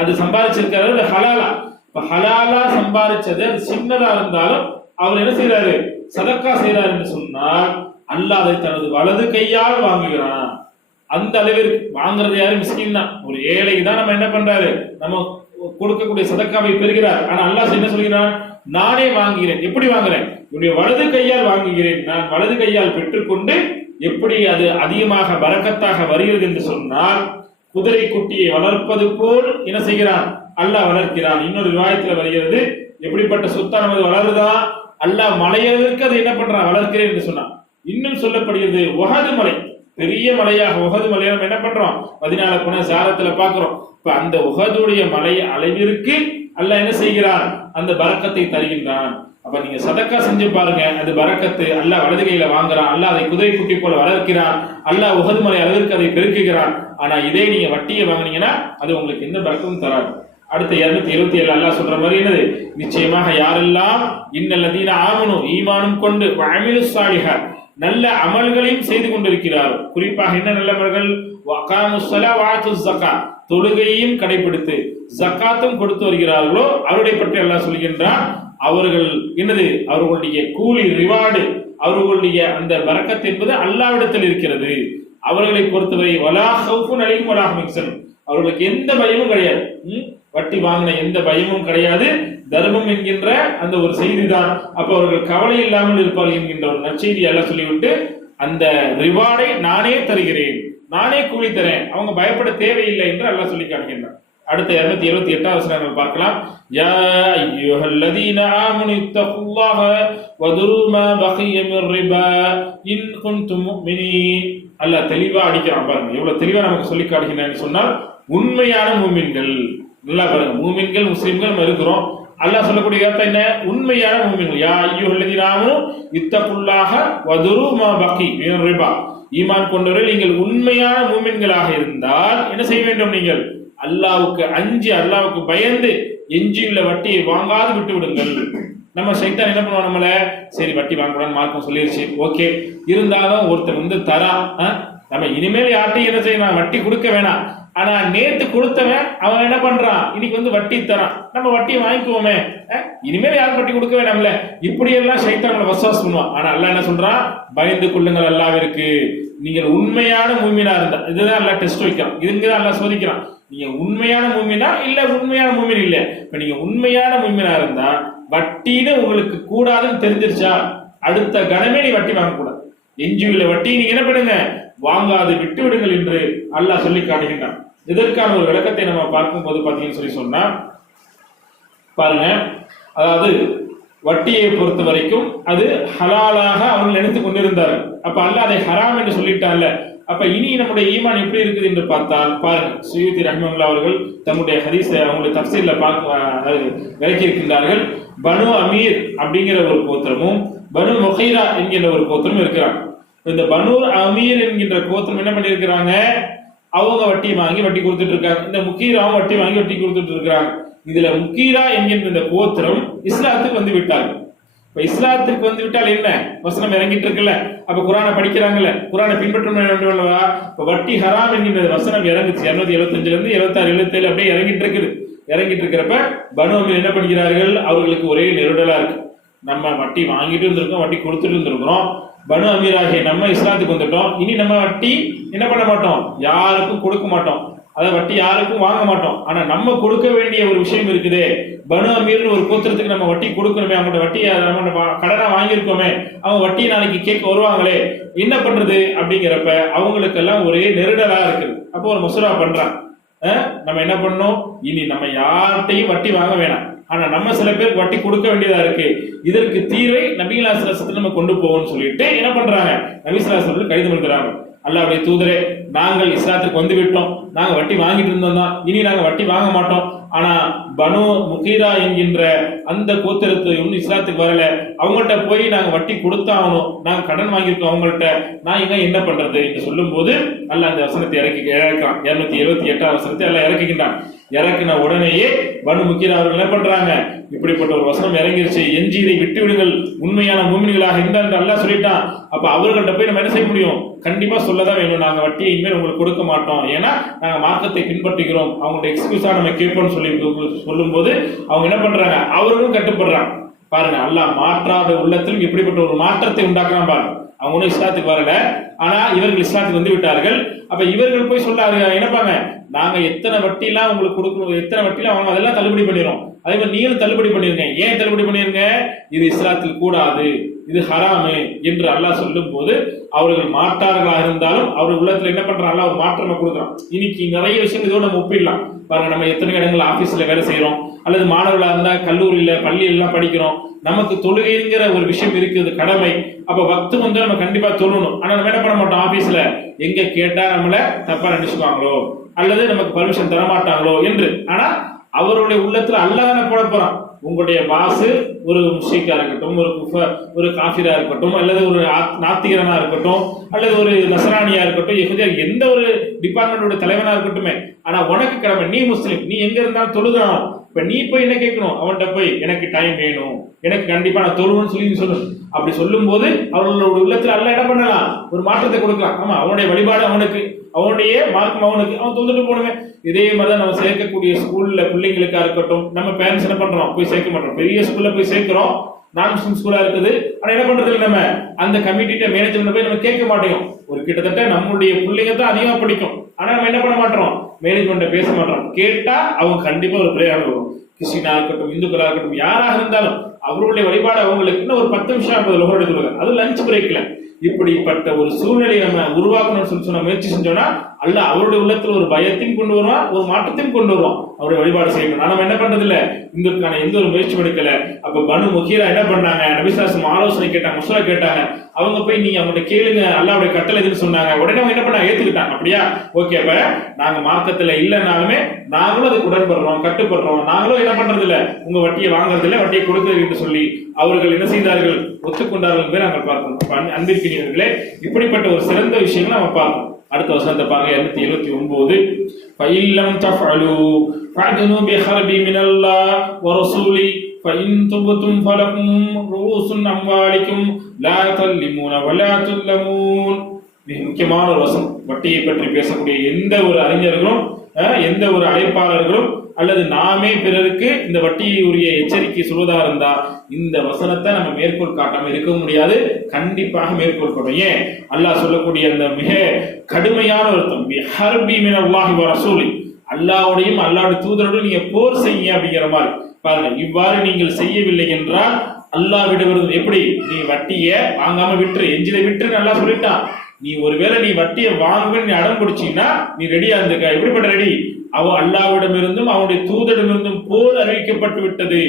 அது சம்பாதிச்சிருக்காரு ஹலாலா. இப்ப ஹலாலா சம்பாதிச்சது அது சின்னதா இருந்தாலும் அவர் என்ன செய்யறாரு, சதக்கா செய்யறாரு என்று சொன்னால் அல்லாஹ் அதை தனது வலது கையால் வாங்குகிறான். அந்த அளவிற்கு வாங்குறது யாரு, மிஸ்கின் தான், ஒரு ஏழை தான் நம்ம என்ன பண்றாரு, நம்ம கொடுக்கக்கூடிய சதக்காவை பெறுகிறார். ஆனா அல்லாஹ் என்ன சொல்கிறான், நானே வாங்குகிறேன். எப்படி வாங்குறேன், என்னுடைய வலது கையால் வாங்குகிறேன். நான் வலது கையால் பெற்றுக்கொண்டு எப்படி அது அதிகமாக பரக்கத்தாக வருகிறது என்று சொன்னால், குதிரை குட்டியை வளர்ப்பது போல் என்ன செய்கிறான், அல்லாஹ் வளர்க்கிறான். இன்னொரு ரிவாயத்தில் வருகிறது, எப்படிப்பட்ட சொத்தா நமது வளருதா, அல்லாஹ் மலையளவிற்கு அதை என்ன பண்றான், வளர்க்கிறேன் என்று சொன்னான். இன்னும் சொல்லப்படுகிறது உஹது மலை, பெரிய மலையாக உஹது மலையை நம்ம என்ன பண்றோம், 14 போன ஜாரத்துல பாக்குறோம். இப்ப அந்த உஹதுடைய மலை அளவிற்கு அல்லாஹ் என்ன செய்கிறான், அந்த பரக்கத்தை தருகின்றான். அப்ப நீங்க சதக்கா செஞ்சு பாருங்க, அது பரக்கத்து. அல்லாஹ் வலது கையில வாங்குறான், அல்லாஹ் அதை குதிரை குட்டி போல வளர்க்கிறான், அல்லாஹ் உஹது மலை அளவிற்கு அதை பெருக்குகிறான். ஆனா இதே நீங்க வட்டியை வாங்கினீங்கன்னா அது உங்களுக்கு எந்த பரக்கமும் தராது. அடுத்த 277 அல்லாஹ் சொல்ற மாதிரி என்னது, நிச்சயமாக யாரெல்லாம் இன்னல்லதீன ஆமனு ஈமானும் கொண்டு வஅமிலுஸ் ஸாலிஹாத் நல்ல அமல்களையும் செய்து கொண்டிருக்கிறார். குறிப்பாக என்ன நல்ல அமல்கள், வஅகாமுஸ் ஸலாத வஆத்துஸ் ஸகாத் தொழுகையையும் கடைபிடித்து ஜக்காத்தும் கொடுத்து வருகிறார்களோ அவருடைய பற்றி அல்லாஹ் சொல்கின்றான். அவர்கள் என்னது, அவர்களுடைய கூலி ரிவார்டு, அவர்களுடைய அந்த பரக்கத் என்பது அல்லாஹ்விடத்தில் இருக்கிறது. அவர்களை பொறுத்தவரை வலா ஹவுஃபுன் அலைஹிம் வலா ஹும் யஹ்ஸனூன், அவர்களுக்கு எந்த பயமும் கிடையாது. வட்டி வாங்கின எந்த பயமும் கிடையாது. தர்மம் என்கின்ற அந்த ஒரு செய்தி தான். அப்ப அவர்கள் கவலை இல்லாமல் இருப்பார்கள் என்கின்ற ஒரு நற்செய்தி எல்லாம் சொல்லிவிட்டு, அந்த ரிவார்டை நானே தருகிறேன், நானே கூலி தரேன், அவங்க பயப்பட தேவையில்லை என்று அல்லாஹ் சொல்லி காட்டுகின்றார். அடுத்த 278 வசனங்கள் பார்க்கலாம். யா அய்யுஹல்லதீன ஆமனு இத்தகுல்லாஹ வதுரு மா பகிய மிர் ரிபா இன் குன்தும் முஃமினீன். அல்லாஹ் தெளிவா அடிக்கிறான் பாருங்க, எவ்வளவு தெளிவா நமக்கு சொல்லி காட்டுகிறான்னு சொன்னால், உண்மையான மூமின்கள், நல்லா பாருங்க, மூமின்கள் முஸ்லிம்கள் நம்ம இருக்கிறோம். அல்லாஹ் சொல்லக்கூடிய கருத்து என்ன, உண்மையான மூமின்கள். யா அய்யுஹல்லதீன ஆமனு இத்தகுல்லாஹ வதுரு மா பகி மிர் ரிபா, ஈமான் கொண்டவர்கள் நீங்கள் உண்மையான மூமின்களாக இருந்தால் என்ன செய்ய வேண்டும், நீங்கள் அல்லாஹ்வுக்கு அஞ்சி அல்லாஹ்வுக்கு பயந்து எஞ்சியுள்ள வட்டியை வாங்காது விட்டு விடுங்கள். நம்ம சைத்தான் என்ன பண்ணுவோம், நம்மள சரி வட்டி வாங்கக்கூடாதுன்னு மார்க்கம் சொல்லிருச்சு, ஓகே, இருந்தாலும் ஒருத்தர் வந்து தரா, நம்ம இனிமேல் யார்ட்டையும் என்ன செய்யணும், வட்டி கொடுக்க வேணாம். ஆனா நேத்து கொடுத்தவன் அவன் என்ன பண்றான், இன்னைக்கு வந்து வட்டி தரான், நம்ம வட்டியை வாங்கிக்குவோமே, இனிமேல் யாரும் வட்டி கொடுக்க வேணாம்ல, இப்படி எல்லாம் சைத்தான் நம்மளை வசுவாஸ் பண்ணுவான். ஆனா அல்லாஹ் என்ன சொல்றான், பயந்து கொள்ளுங்கள் அல்லாஹ்விற்கு, நீங்கள் உண்மையான மூமினா இருந்தா, இதுதான் அல்லாஹ் டெஸ்ட் வைக்கிறான், இதுங்கதான் அல்லாஹ் சோதிக்கிறான். நீங்க உண்மையான மூமினா இல்ல உண்மையான மூமின் இல்ல. இப்ப நீங்க உண்மையான மூமினா இருந்தா வட்டின்னு உங்களுக்கு கூடாதுன்னு தெரிஞ்சிருச்சா, அடுத்த கணமே நீ வட்டி வாங்கக்கூடாது. எஞ்சியுள்ள வட்டி நீங்க என்ன பண்ணுங்க, வாங்காது விட்டு விடுங்கள் என்று அல்லாஹ் சொல்லி காட்டுகின்றான். இதற்கான ஒரு விளக்கத்தை நம்ம பார்க்கும் போது பாத்தீங்கன்னு சொன்னா பாருங்க, அதாவது வட்டியை பொறுத்த வரைக்கும் அது ஹலாலாக அவர்கள் நினைத்து கொண்டிருந்தார்கள். அப்ப அல்லாஹ் அதை ஹராம் என்று சொல்லிட்டான்ல. அப்ப இனி நம்முடைய ஈமான் எப்படி இருக்குது என்று பார்த்தால் பாருங்க, சுயூதி ரஹ்மத்துல்லாஹி அவர்கள் தம்முடைய ஹதீஸ் அவங்களுடைய தஃசீர்ல விளக்கி இருக்கின்றார்கள். பனு அமீர் அப்படிங்கிற ஒரு கோத்திரமும் பனு முகைரா என்கின்ற ஒரு கோத்திரமும் இருக்கிறாங்க. இந்த பனு அமீர் என்கின்ற கோத்திரம் என்ன பண்ணியிருக்கிறாங்க, அவங்க வட்டி வாங்கி வட்டி கொடுத்துட்டு இருக்காங்க. இந்த முகீராவும் வட்டி வாங்கி வட்டி கொடுத்துட்டு இருக்காங்க. இதுல முகீரா என்கின்ற இந்த கோத்திரம் இஸ்லாத்துக்கு வந்து விட்டாங்க. இப்ப இஸ்லாத்துக்கு வந்து விட்டால் என்ன, வசனம் இறங்கிட்டு இருக்குல்ல, அப்ப குரானை படிக்கிறாங்கல்ல, குரானை பின்பற்றவா. இப்ப வட்டி ஹராம் என்கின்ற வசனம் இறங்குச்சு 275 இருந்து 76 77 அப்படியே இறங்கிட்டு இருக்குது. இறங்கிட்டு இருக்கிறப்ப பனு அமீர் என்ன பண்ணுகிறார்கள், அவர்களுக்கு ஒரே நெருடலா இருக்கு. நம்ம வட்டி வாங்கிட்டு இருந்திருக்கோம், வட்டி கொடுத்துட்டு இருந்திருக்கிறோம், பனு அமீர் ஆகிய நம்ம இஸ்லாத்துக்கு வந்துட்டோம், இனி நம்ம வட்டி என்ன பண்ண மாட்டோம், யாருக்கும் கொடுக்க மாட்டோம், அதாவது வட்டி யாருக்கும் வாங்க மாட்டோம். ஆனா நம்ம கொடுக்க வேண்டிய ஒரு விஷயம் இருக்குது, பனு அமீர்னு ஒரு கோத்திரத்துக்கு நம்ம வட்டி கொடுக்கணுமே, அவங்களோட வட்டியை நம்ம கடனா வாங்கியிருக்கோமே, அவங்க வட்டியை நாளைக்கு கேட்க வருவாங்களே, என்ன பண்றது அப்படிங்கிறப்ப அவங்களுக்கெல்லாம் ஒரே நெருடலா இருக்குது. அப்போ ஒரு மசூரா பண்றாங்க, நம்ம என்ன பண்ணணும், இனி நம்ம யார்கிட்டையும் வட்டி வாங்க வேணாம், ஆனா நம்ம சில பேருக்கு வட்டி கொடுக்க வேண்டியதா இருக்கு, இதற்கு தீர்வை நபிகள் ஸல்லல்லாஹு நம்ம கொண்டு போவோம்னு சொல்லிட்டு என்ன பண்றாங்க, நபி ஸல்லல்லாஹு அலைஹி வஸல்லம் கடிதம் எழுதுறாங்க. அல்லாஹ்வுடைய தூதரே, நாங்கள் இஸ்லாத்துக்கு வந்து விட்டோம், நாங்க வட்டி வாங்கிட்டு இருந்தோம் தான், இனி நாங்க வட்டி வாங்க மாட்டோம், ஆனா பனு முகீரா என்கின்ற அந்த கோத்திரத்தை இன்னும் இஸ்லாத்துக்கு வரல, அவங்கள்ட்ட போய் நாங்க வட்டி கொடுத்தாகணும், நாங்க கடன் வாங்கியிருக்கோம் அவங்கள்ட்ட, நான் என்ன பண்றது என்று சொல்லும் போது அல்லாஹ் அந்த வசனத்தை இறக்கிறான். 278 வசனத்தை எல்லாம் இறக்கிக்கின்றான். இறக்கின உடனேயே பனு முகீரா அவர்கள் என்ன பண்றாங்க, இப்படிப்பட்ட ஒரு வசனம் இறங்கிருச்சு, எஞ்சி இதை விட்டு விடுங்கள், உண்மையான மூமின்களாக இருந்தால் அல்லாஹ் சொல்லிட்டான். அப்ப அவர்கள்ட்ட போய் நம்ம என்ன செய்ய முடியும், கண்டிப்பா சொல்லதான் வேணும், நாங்க வட்டியை இனிமேல் உங்களுக்கு கொடுக்க மாட்டோம், ஏன்னா நாங்க மார்க்கத்தை பின்பற்றுகிறோம், அவங்களோட எக்ஸ்கியூஸா நம்ம கேட்போம்னு சொல்லி சொல்லும் போது அவங்க என்ன பண்றாங்க, அவர்களும் கட்டுப்படுறாங்க. பாருங்க, அல்லாஹ் மாற்றாத உள்ளத்திலும் இப்படிப்பட்ட ஒரு மாற்றத்தை உண்டாக்குறான் பாருங்க. அவங்க ஒன்றும் இஸ்லாத்துக்கு வரல, ஆனா இவர்கள் இஸ்லாத்துக்கு வந்து விட்டார்கள். அப்ப இவர்கள் போய் சொல்ல நினைப்பாங்க, நாங்க எத்தனை வட்டிலாம் உங்களுக்கு கொடுக்கணும், எத்தனை வட்டிலாம் அவங்க அதெல்லாம் தள்ளுபடி பண்ணிடுறோம், அதே மாதிரி நீங்களும் தள்ளுபடி பண்ணிருங்க. ஏன் தள்ளுபடி பண்ணிருங்க, இது இஸ்லாத்தில் கூடாது, இது ஹராமு என்று அல்லாஹ் சொல்லும் போது அவர்கள் மாற்றார்களாக இருந்தாலும் அவர்கள் உள்ளத்துல என்ன பண்றாங்க, அல்லாஹ் ஒரு மாற்றமா கொடுக்குறான். இன்னைக்கு நிறைய விஷயங்கள் இதோட நம்ம ஒப்பிடலாம் பாருங்க. நம்ம எத்தனை இடங்கள் ஆபீஸ்ல வேலை செய்யறோம், அல்லது மாணவர்களா இருந்தா கல்லூரியில பள்ளியெல்லாம் படிக்கிறோம், நமக்கு தொழுகைங்கிற ஒரு விஷயம் இருக்குது, கடமை. அப்ப வக்து வந்து நம்ம கண்டிப்பா தொழணும். ஆனா நம்ம என்ன பண்ண மாட்டோம், ஆபீஸ்ல எங்க கேட்டா நம்மள தப்பா நினைச்சுக்குவாங்களோ அல்லது நமக்கு பர்மிஷன் தர மாட்டாங்களோ என்று. ஆனா அவருடைய உள்ளத்துல அல்லாஹ் போட போறான். உங்களுடைய பாசு ஒரு முஸ்லிக்கா இருக்கட்டும், ஒரு காஃபிரா இருக்கட்டும், அல்லது ஒரு நாத்திகரனா இருக்கட்டும், அல்லது ஒரு நசரானியா இருக்கட்டும், எந்த ஒரு டிபார்ட்மெண்டோட தலைவனா இருக்கட்டுமே, ஆனா உனக்கு கடமை, நீ முஸ்லிம், நீ எங்க இருந்தாலும் தொழுதான். இப்ப நீ போய் என்ன கேட்கணும், அவன்கிட்ட போய் எனக்கு டைம் வேணும், எனக்கு கண்டிப்பா நான் தொழுவேன்னு சொல்லி சொல்லணும். அப்படி சொல்லும் போது அவர்களோட உள்ளத்துல அல்லாஹ் என்ன பண்ணலாம், ஒரு மாற்றத்தை கொடுக்கலாம். ஆமா, அவனுடைய வழிபாடு அவனுக்கு, அவனுடைய மார்க்கம் அவனுக்கு, அவன் தொந்துட்டு போகணுமே. இதே மாதிரிதான் நம்ம சேர்க்கக்கூடிய ஸ்கூல்ல பிள்ளைங்களுக்கா இருக்கட்டும், நம்ம பேரண்ட்ஸ் என்ன பண்றோம், போய் சேர்க்க மாட்டோம். பெரிய ஸ்கூல்ல போய் சேர்க்கிறோம், நான் முஸ்லிம் ஸ்கூலா இருக்குது, ஆனா என்ன பண்றது, நம்ம அந்த கமிட்டிட்ட மேனேஜ்மெண்ட் போய் நம்ம கேட்க மாட்டோம். ஒரு கிட்டத்தட்ட நம்மளுடைய பிள்ளைங்க தான் அதிகமா படிக்கும், ஆனா நம்ம என்ன பண்ண மாட்டோம், மேனேஜ்மெண்ட்ட பேச மாட்டோம். கேட்டா அவங்க கண்டிப்பா ஒரு பிரேயர் வரும். கிறிஸ்டினா இருக்கட்டும், இந்துக்களா இருக்கட்டும், யாராக இருந்தாலும் அவர்களுடைய வழிபாடு அவங்களுக்கு ஒரு 10 நிமிஷம் 50 லோகம் எடுத்துருவாங்க, அது லஞ்ச் பிரேக்ல. இப்படிப்பட்ட ஒரு சூழ்நிலையை நம்ம உருவாக்கணும்னு சொல்லி முயற்சி செஞ்சோம்னா அல்லாஹ் அவருடைய உள்ளத்துல ஒரு பயத்தையும் கொண்டு வருவான், ஒரு மாற்றத்தையும் கொண்டு வருவான். அவருடைய வழிபாடு செய்யணும். நம்ம என்ன பண்றது இல்ல, இதற்கான எந்த ஒரு முயற்சியும் எடுக்கல. அப்ப பனு முகீரா என்ன பண்ணாங்க, நபி ஸல்லல்லாஹு அலைஹி வஸல்லம் ஆலோசனை கேட்டாங்க, மசூரா கேட்டாங்க. அவங்க போய் நீங்க அவங்கள்ட்ட கேளுங்க, அல்லாஹ்வுடைய கட்டளை எதுன்னு சொன்னாங்க. உடனே அவங்க என்ன பண்ணாங்க, ஏத்துக்கிட்டாங்க. அப்படியா, ஓகே, அப்ப நாங்க மார்க்கத்துல இல்லைனாலுமே நாங்களும் அதுக்கு உடன்படுறோம், கட்டுப்படுறோம், நாங்களும் என்ன பண்றது இல்ல, உங்க வட்டியை வாங்குறது இல்ல, வட்டியை கொடுக்கிறது என்று சொல்லி அவர்கள் என்ன செய்தார்கள், ஒத்துக்கொண்டார்கள். நாங்கள் பார்க்கணும் அன்பிற்கினியவர்களே, இப்படிப்பட்ட ஒரு சிறந்த விஷயங்களை நம்ம பார்க்கணும். அடுத்த வசனத்தை பாருங்க, 279. فَإِلَّمْ تَفْعَلُوا فَأْذِنُوا بِحَرْبٍ مِنَ اللَّهِ وَرَسُولِهِ فَإِن تُبْتُمْ فَلَكُمْ رُءُوسُ أَمْوَالِكُمْ لَا تَظْلِمُونَ وَلَا تُظْلَمُونَ. மிக முக்கியமான ஒரு வசனம். வட்டியை பற்றி பேசக்கூடிய எந்த ஒரு அறிஞர்களும், எந்த ஒரு அழைப்பாளர்களும், அல்லது நாமே பிறருக்கு இந்த வட்டியுடைய எச்சரிக்கை சொல்வதாக இருந்தா இந்த வசனத்தை நம்ம மேற்கோள் காட்டாம இருக்க முடியாது. கண்டிப்பாக மேற்கோள் காட்டும். ஏன் அல்லாஹ் சொல்லக்கூடிய அந்த மிக கடுமையான அர்த்தம், ஹர்பி மினல்லாஹி வ ரசூலி, அல்லாஹ்வுடையும் அல்லாஹ்வுடைய தூதரோடும் நீங்க போர் செய்ய அப்படிங்கிற மாதிரி பாருங்க. இவ்வாறு நீங்கள் செய்யவில்லை என்றால் அல்லாஹ்விடம் எப்படி, நீ வட்டிய வாங்காம விட்டுரு, எஞ்சில விட்டுரு நல்லா சொல்லிட்டான். நீ ஒருவேளை நீ வட்டியை வாங்குவேன்னு அடம் பிடிச்சீங்கன்னா நீ ரெடியா இருந்துக்க. எப்படிப்பட்ட ரெடி, அல்லாஹ்விடமிருந்தும் அவனுடைய தூதரிடமிருந்தும் போர் அறிவிக்கப்பட்டு விட்டது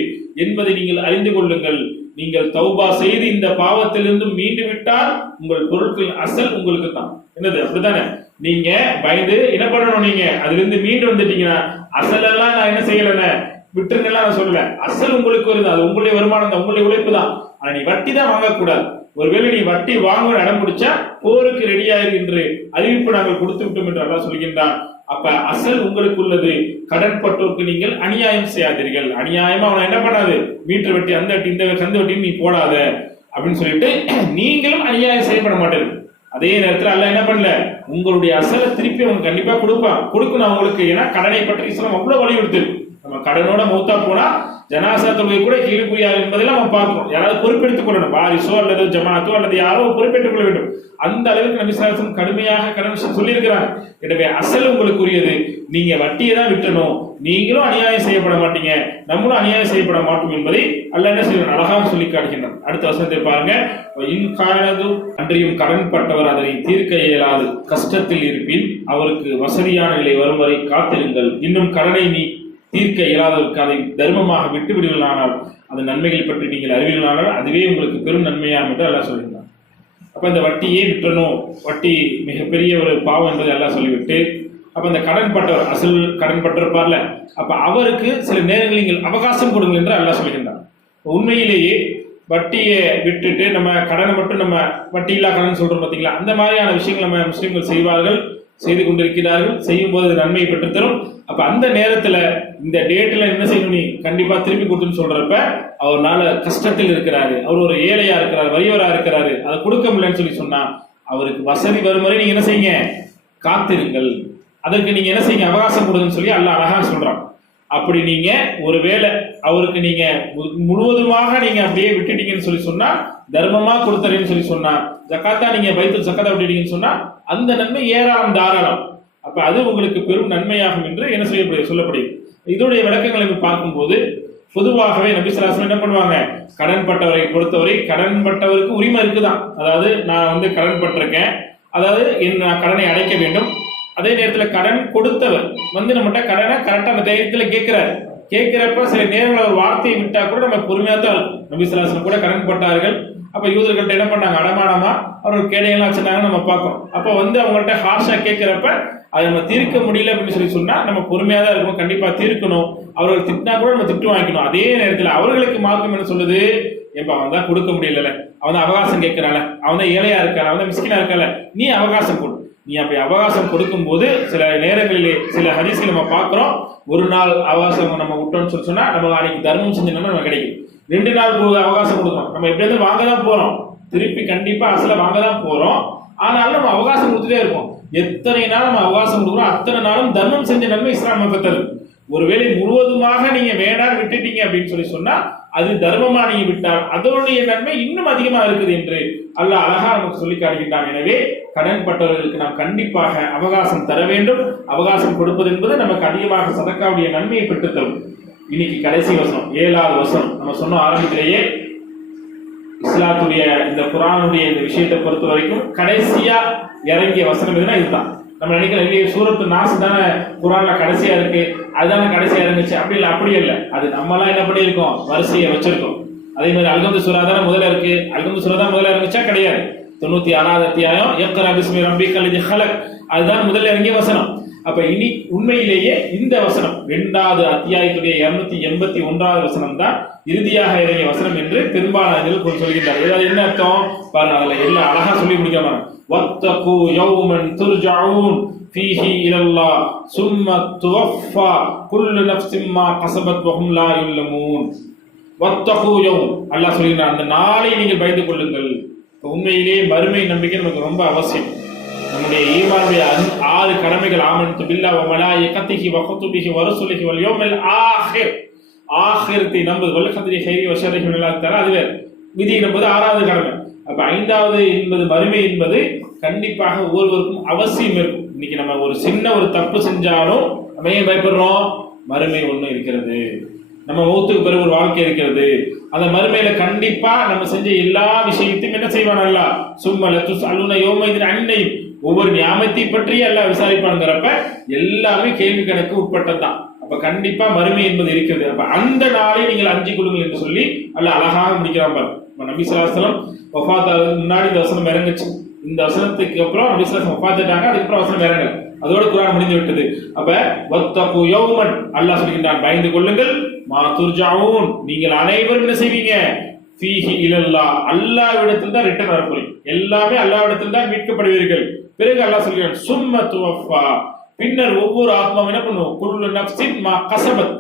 என்பதை நீங்கள் அறிந்து கொள்ளுங்கள். நீங்கள் தௌபா செய்து இந்த பாவத்திலிருந்து மீண்டு விட்டால் உங்கள் பொருட்கள் அசல் உங்களுக்கு தான். என்னது, அப்படித்தானே? நீங்க பயந்து என்ன பண்ணணும், நீங்க அதிலிருந்து மீண்டு வந்துட்டீங்கன்னா அசலெல்லாம் நான் என்ன செய்யலன்னு விட்டுருங்கலாம் நான் சொல்லல. அசல் உங்களுக்கு வருது, அது உங்களுடைய வருமானம் தான், உங்களுடைய உழைப்பு தான். ஆனா நீ வட்டி தான் வாங்கக்கூடாது. ஒருவேளை நீ வட்டி வாங்க இடம் பிடிச்சா போருக்கு ரெடியாயிரு என்று அறிவிப்பு நாங்கள் கொடுத்து விட்டோம் என்று அல்லாஹ் சொல்கின்றான். அப்ப அசல் உங்களுக்கு உள்ளது. கடன்பட்டோருக்கு நீங்கள் அநியாயம் செய்யாதீர்கள். அநியாயமா அவனை என்ன பண்ணாது, மீட்டர் வட்டி அந்த வட்டி இந்த கந்து வட்டி நீ போடாத அப்படின்னு சொல்லிட்டு நீங்களும் அநியாயம் செய்யப்பட மாட்டீர்கள். அதே நேரத்தில் அல்லாஹ் என்ன பண்ணல, உங்களுடைய அசலை திருப்பி அவங்க கண்டிப்பா கொடுக்கணும் அவங்களுக்கு. ஏன்னா கடனை பற்றி இஸ்லாம் அவ்வளவு வலியுறுத்து. நம்ம கடனோட மௌத்தா போனா ஜனாசா தொழுகை கூட கீழ்குறியார் என்பதெல்லாம் நம்ம பார்க்கிறோம். யாராவது பொறுப்பெடுத்துக் கொள்ளணும், வாரிசோ அல்லது ஜமாத்தோ அல்லது யாரோ பொறுப்பேற்றுக் கொள்ள வேண்டும். அந்த அளவுக்கு நபி ஸல்லல்லாஹு அலைஹி வஸல்லம் கடுமையாக கடன் சொல்லியிருக்கிறாங்க. எனவே அசல் உங்களுக்குரியது, நீங்க வட்டியை தான் விட்டணும், நீங்களும் அநியாயம் செய்யப்பட மாட்டீங்க, நம்மளும் அநியாயம் செய்யப்பட மாட்டோம் என்பதை அல்லாஹ் என்ன செய்யணும் அழகாக சொல்லி காட்டுகின்றான். அடுத்த வசனத்தை பாருங்க. அன்றையும் கடன் பட்டவர் அதனை தீர்க்க இயலாது கஷ்டத்தில் இருப்பின் அவருக்கு வசதியான நிலை வரும் வரை காத்திருங்கள். இன்னும் கடனை நீ தீர்க்க இயலாதவருக்கு அதை தர்மமாக விட்டு விடுவீர்களானால் அந்த நன்மைகளை பற்றி நீங்கள் அறிவீர்களானால் அதுவே உங்களுக்கு பெரும் நன்மையாகும் என்று அல்லாஹ் சொல்கிறார். அப்ப இந்த வட்டியே விட்டுறணும், வட்டி மிகப்பெரிய ஒரு பாவம் என்பதை எல்லாம் சொல்லிவிட்டு, அப்ப அந்த கடன் பட்டவர் அசல் கடன் பட்டிருப்பார்ல, அப்ப அவருக்கு சில நேரங்களில் நீங்கள் அவகாசம் கொடுங்கள் என்று அல்லாஹ் சொல்கின்றார். உண்மையிலேயே வட்டியை விட்டுட்டு நம்ம கடனை மட்டும் நம்ம வட்டி இல்லா கடன் சொல்றோம் பார்த்தீங்களா, அந்த மாதிரியான விஷயங்கள் நம்ம முஸ்லிம்கள் செய்வார்கள், செய்து கொண்டிருக்கிறார்கள். செய்யும் போது நன்மையை பெற்றுத்தரும். அப்ப அந்த நேரத்துல இந்த டேட்ல என்ன செய்யணும், நீ கண்டிப்பா திருப்பி கொடுத்துன்னு சொல்றப்ப அவர்னால கஷ்டத்தில் இருக்கிறாரு, அவர் ஒரு ஏழையா இருக்கிறாரு, வறியவரா இருக்கிறாரு, அதை கொடுக்க முடியலன்னு சொல்லி சொன்னா அவருக்கு வசதி வரும் வரை நீங்க என்ன செய்யுங்க, காத்திருங்கள், அதற்கு நீங்க என்ன செய்யுங்க, அவகாசம் கொடுங்கன்னு சொல்லி அல்லாஹ் அழகா சொல்றான். அப்படி நீங்க ஒருவேளை அவருக்கு நீங்க முழுவதுமாக நீங்க அப்படியே விட்டுட்டீங்கன்னு சொல்லி சொன்னா, தர்மமா கொடுத்தறேன்னு சொல்லி சொன்னா, ஜக்காத்தா நீங்க பைத்துல் ஜக்காத்தா விட்டுட்டீங்கன்னு சொன்னா அந்த நன்மை ஏராளம் தாராளம். அப்ப அது உங்களுக்கு பெரும் நன்மையாகும் என்று என்ன சொல்லப்படுது. இதோடைய விளக்கங்களை பார்க்கும்போது பொதுவாகவே நபி ஸல்லல்லாஹு அலைஹி வஸல்லம் என்ன பண்ணுவாங்க, கடன் பட்டவரை பொறுத்தவரை கடன் பட்டவருக்கு உரிமை இருக்குதான். அதாவது நான் கடன் பட்டிருக்கேன், அதாவது நான் கடனை அடைக்க வேண்டும். அதே நேரத்தில் கடன் கொடுத்தவர் நம்மகிட்ட கடனை கரெக்டாக அந்த டைரக்டில் கேட்கிறப்ப சில நேரங்கள் ஒரு வார்த்தையை விட்டா கூட நம்ம பொறுமையாக தான் இருக்கும். நபி ஸல்லல்லாஹு அலைஹி வஸல்லம் கூட கடன் பட்டார்கள். அப்ப யூதர்கள்ட்ட என்ன பண்ணாங்க, அடமானமா அவர்கள் கேடையெல்லாம் வச்சிருந்தாங்கன்னு நம்ம பார்க்கணும். அப்ப அவங்கள்ட்ட ஹார்ஷா கேட்கிறப்ப அதை நம்ம தீர்க்க முடியல அப்படின்னு சொல்லி சொன்னா நம்ம பொறுமையா தான் இருக்கணும், கண்டிப்பா தீர்க்கணும். அவர்கள் திட்டினா கூட நம்ம திட்டு வாங்கிக்கணும். அதே நேரத்தில் அவர்களுக்கு மார்க்கம் என்ன சொல்லுது, எப்ப அவன் தான் கொடுக்க முடியல, அவன் தான் அவகாசம் கேட்கிறான, அவன் தான் ஏழையா இருக்கான, அவன் தான் மிஸ்கினா இருக்கான, நீ அவகாசம் கொடு. நீ அப்படி அவகாசம் கொடுக்கும் போது சில நேரங்களிலே சில ஹதீஸ்ல நம்ம பார்க்கிறோம், ஒரு நாள் அவகாசம் நம்ம விட்டோம்னு சொல்லி சொன்னா நம்ம அன்னைக்கு தர்மம் செஞ்சோம்னா நம்ம கிடைக்கும். 2 நாள் அவகாசம் கொடுக்கணும், நம்ம எப்படியாவது வாங்க தான் போறோம், திருப்பி கண்டிப்பா அசல வாங்க தான் போறோம். ஆனாலும் நம்ம அவகாசம் கொடுத்துட்டே இருப்போம். எத்தனை நாள் நம்ம அவகாசம் கொடுக்குறோம் அத்தனை நாளும் தர்மம் செஞ்ச நன்மை இஸ்லாம் பெற்றது. ஒருவேளை முழுவதுமாக நீங்க வேண்டாம் விட்டுட்டீங்க அப்படின்னு சொல்லி சொன்னா அது தர்மமா நீங்க விட்டால் அதனுடைய நன்மை இன்னும் அதிகமா இருக்குது என்று அல்லாஹ் அழகா நமக்கு சொல்லி காட்டுகின்றான். எனவே கடன் பட்டவர்களுக்கு நாம் கண்டிப்பாக அவகாசம் தர வேண்டும். அவகாசம் கொடுப்பது என்பது நமக்கு அதிகமாக சதக்காவுடைய நன்மையை பெற்றுத்தரும். இன்னைக்கு கடைசி வசனம் 7வது வசனம் நம்ம சொன்ன ஆரம்பத்திலேயே இஸ்லாத்துடைய இந்த குர்ஆனுடைய இந்த விஷயத்தை பொறுத்த வரைக்கும் கடைசியா இறங்கிய வசனம் எதுனா இதுதான். நம்ம நினைக்கிறோம் சூரத்து நாஸ் தானே குர்ஆன்ல கடைசியா இருக்கு, அதுதானே கடைசியா இருந்துச்சு, அப்படி இல்லை, அப்படி இல்லை. அது நம்மளாம் என்ன பண்ணியிருக்கோம், வரிசையை வச்சிருக்கோம். அதே மாதிரி அல்ஹம்து சூரா தானே முதல்ல இருக்கு, அல்ஹம்து சூரா தான் முதல்ல இருந்துச்சா, கிடையாது. 96வது அத்தியாயம் இக்ரா பிஸ்மி ரப்பிக்கல் லதீ ஹலக், அதுதான் முதல்ல இறங்கிய வசனம். அப்ப இனி உண்மையிலேயே இந்த வசனம் 2வது அத்தியாயத்துடைய 281வது வசனம் தான் இறுதியாக இறங்கிய வசனம் என்று பெரும்பாலானவர்கள் சொல்கின்றார்கள். அது என்ன அர்த்தம் பாருங்க, அதுல எல்லாம் அழகா சொல்லி முடிக்காம வத்தகு யௌமன் துர்ஜஊன் ஃபீஹி இலல்லாஹ் சும்ம துவஃபா குல்லு நஃப்ஸின் மா கஸபத் வஹும் லா யுலமூன். வத்தகு யௌம், அல்லாஹ் சொல்கிறான் அந்த நாளை நீங்கள் பயந்து கொள்ளுங்கள். உண்மையிலேயே மறுமை நம்பிக்கை நமக்கு ரொம்ப அவசியம். நம்முடைய ஈமானுடைய 6 கடமைகள், ஆமன்து பில்லாஹி வ மலாயிகத்திஹி வ குதுபிஹி வ ருசுலிஹி வல் யௌமில் ஆஹிர், ஆஹிரத்தை நம்புவது, வல் கத்ரி கைரி வ ஷர்ரிஹி மினல்லாஹ் தஆலா, அதுவே விதி நம்புவது 6வது கடமை. அப்ப 5வது என்பது மறுமை என்பது கண்டிப்பாக ஒவ்வொருவருக்கும் அவசியம் இருக்கும். இன்னைக்கு நம்ம ஒரு சின்ன ஒரு தப்பு செஞ்சாலும் நம்ம ஏன் பயப்படுறோம், மறுமை ஒண்ணு இருக்கிறது, நம்ம மௌத்துக்கு பிறகு ஒரு வாழ்க்கை இருக்கிறது. அந்த மறுமையில கண்டிப்பா நம்ம செஞ்ச எல்லா விஷயத்தையும் என்ன செய்வான் அல்லாஹ், சும்ம லதுஸ்அலுன யௌமைதின் அன்னை, ஒவ்வொரு நியாமத்தை பற்றி எல்லாம் விசாரிப்பாங்கிறப்ப எல்லாமே கேள்வி கணக்கு உட்பட்டதுதான். அப்ப கண்டிப்பா மறுமை என்பது இருக்கிறது. அப்ப அந்த நாளை நீங்கள் அஞ்சி கொள்ளுங்கள் என்று சொல்லி அல்லாஹ் அழகாக முடிக்கிறான் பாரு. நபி ஸல்லல்லாஹு அலைஹி வஸல்லம் வஃபாத்தாகிறதுக்கு முன்னாடி இந்த வசனம் இறங்குச்சு. இந்த வசனத்துக்கு அப்புறம் நபி ஸல்லல்லாஹு அலைஹி வஸல்லம் வஃபாத்தாட்டாங்க, அதுக்கப்புறம் வசனம் இறங்கல, அதோட குர்ஆன் முடிந்து விட்டது. அப்ப வத்தகு யௌமன், அல்லாஹ் சொல்கின்றான் பயந்து கொள்ளுங்கள், மா துர்ஜஊன், நீங்கள் அனைவரும் என்ன செய்வீங்க, ஃபீஹி இலல்லாஹ், அல்லாஹ்விடத்தில் தான் ரிட்டர்ன் வரப்போறீங்க, எல்லாமே அல்லாஹ்விடத்தில் தான் மீட்கப்படுவீர்கள். பிறகு அல்லாஹ் சொல்கிறான் சும்ம துவஃபா, பின்னர் ஒவ்வொரு ஆத்மாவும் என்ன பண்ணுவோம், குல்லு நஃப்ஸின் மா கஸபத்,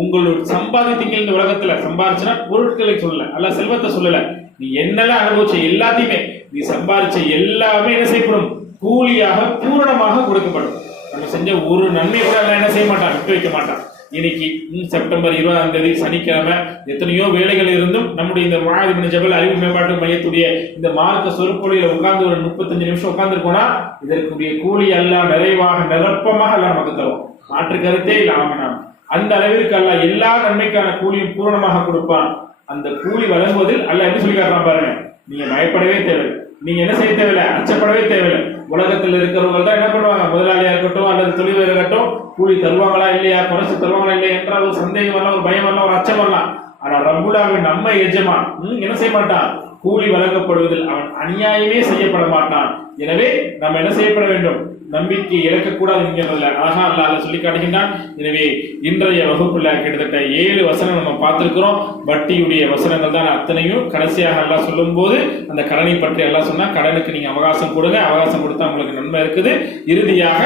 உங்களுடைய சம்பாதித்தீங்க இந்த உலகத்துல, சம்பாதிச்சனா பொருட்களை சொல்லல, அல்லாஹ் செல்வத்தை சொல்லல, நீ என்னெல்லாம் அனுபவிச்ச எல்லாத்தையுமே, நீ சம்பாதிச்ச எல்லாமே என்ன செய்யப்படும், கூலியாக பூரணமாக கொடுக்கப்படும். நம்ம செஞ்ச ஒரு நன்மை கூட எல்லாம் என்ன செய்ய மாட்டான், விட்டு வைக்க மாட்டான். இன்னைக்கு செப்டம்பர் 20ஆம் தேதி சனிக்கிழமை எத்தனையோ வேலைகள் இருந்தும் நம்முடைய இந்த முஆத் இப்னு ஜபல் அறிவு மேம்பாட்டு மையத்துடைய இந்த மார்க்க சொற்பொழியில உட்கார்ந்து ஒரு 35 நிமிஷம் உட்கார்ந்துருக்கோம்னா இதற்குரிய கூலி அல்லாஹ் நிறைவாக நிரப்பமாக அல்லாஹ் நமக்கு தரும். மாற்று கருத்தே இல்லாம அந்த அளவிற்கு அல்லாஹ் எல்லா நன்மைக்கான கூலியும் பூரணமாக கொடுப்பான். அந்த கூலி வழங்குவதில் அல்லாஹ் எப்படி சொல்லி காட்டுறான் பாருங்க. நீங்க பயப்படவே தேவையில்லை, நீங்க என்ன செய்ய தேவையில்லை, அச்சப்படவே தேவையில்லை. உலகத்தில் இருக்கிறவங்க தான் என்ன பண்ணுவாங்க, முதலாளியா இருக்கட்டும் அல்லது தொழிலாளர் இருக்கட்டும், கூலி தருவாங்களா இல்லையா, குறைச்சு தருவாங்களா இல்லையா என்ற ஒரு சந்தேகம் வரலாம், ஒரு பயம் வரலாம், ஒரு அச்சம் வரலாம். ஆனா ரப்புல் ஆலமீன் நம்ம எஜமான் என்ன செய்ய மாட்டான், கூலி வழங்கப்படுவதில் அவன் அநியாயமே செய்யப்பட மாட்டான். எனவே நம்ம என்ன செய்யப்பட வேண்டும், நம்பிக்கை இழக்கக்கூடாது என்கிறதுல அழகா அல்லாஹ் சொல்லி காட்டுகின்றான். எனவே இன்றைய வகுப்புல கிட்டத்தட்ட 7 வசனம் நம்ம பார்த்திருக்கிறோம். வட்டியுடைய வசனங்கள் தான் அத்தனையும். கடைசியாக அல்லாஹ் சொல்லும் போது அந்த கடனை பற்றி அல்லாஹ் சொன்னா, கடனுக்கு நீங்க அவகாசம் கொடுங்க, அவகாசம் கொடுத்தா உங்களுக்கு நன்மை இருக்குது. இறுதியாக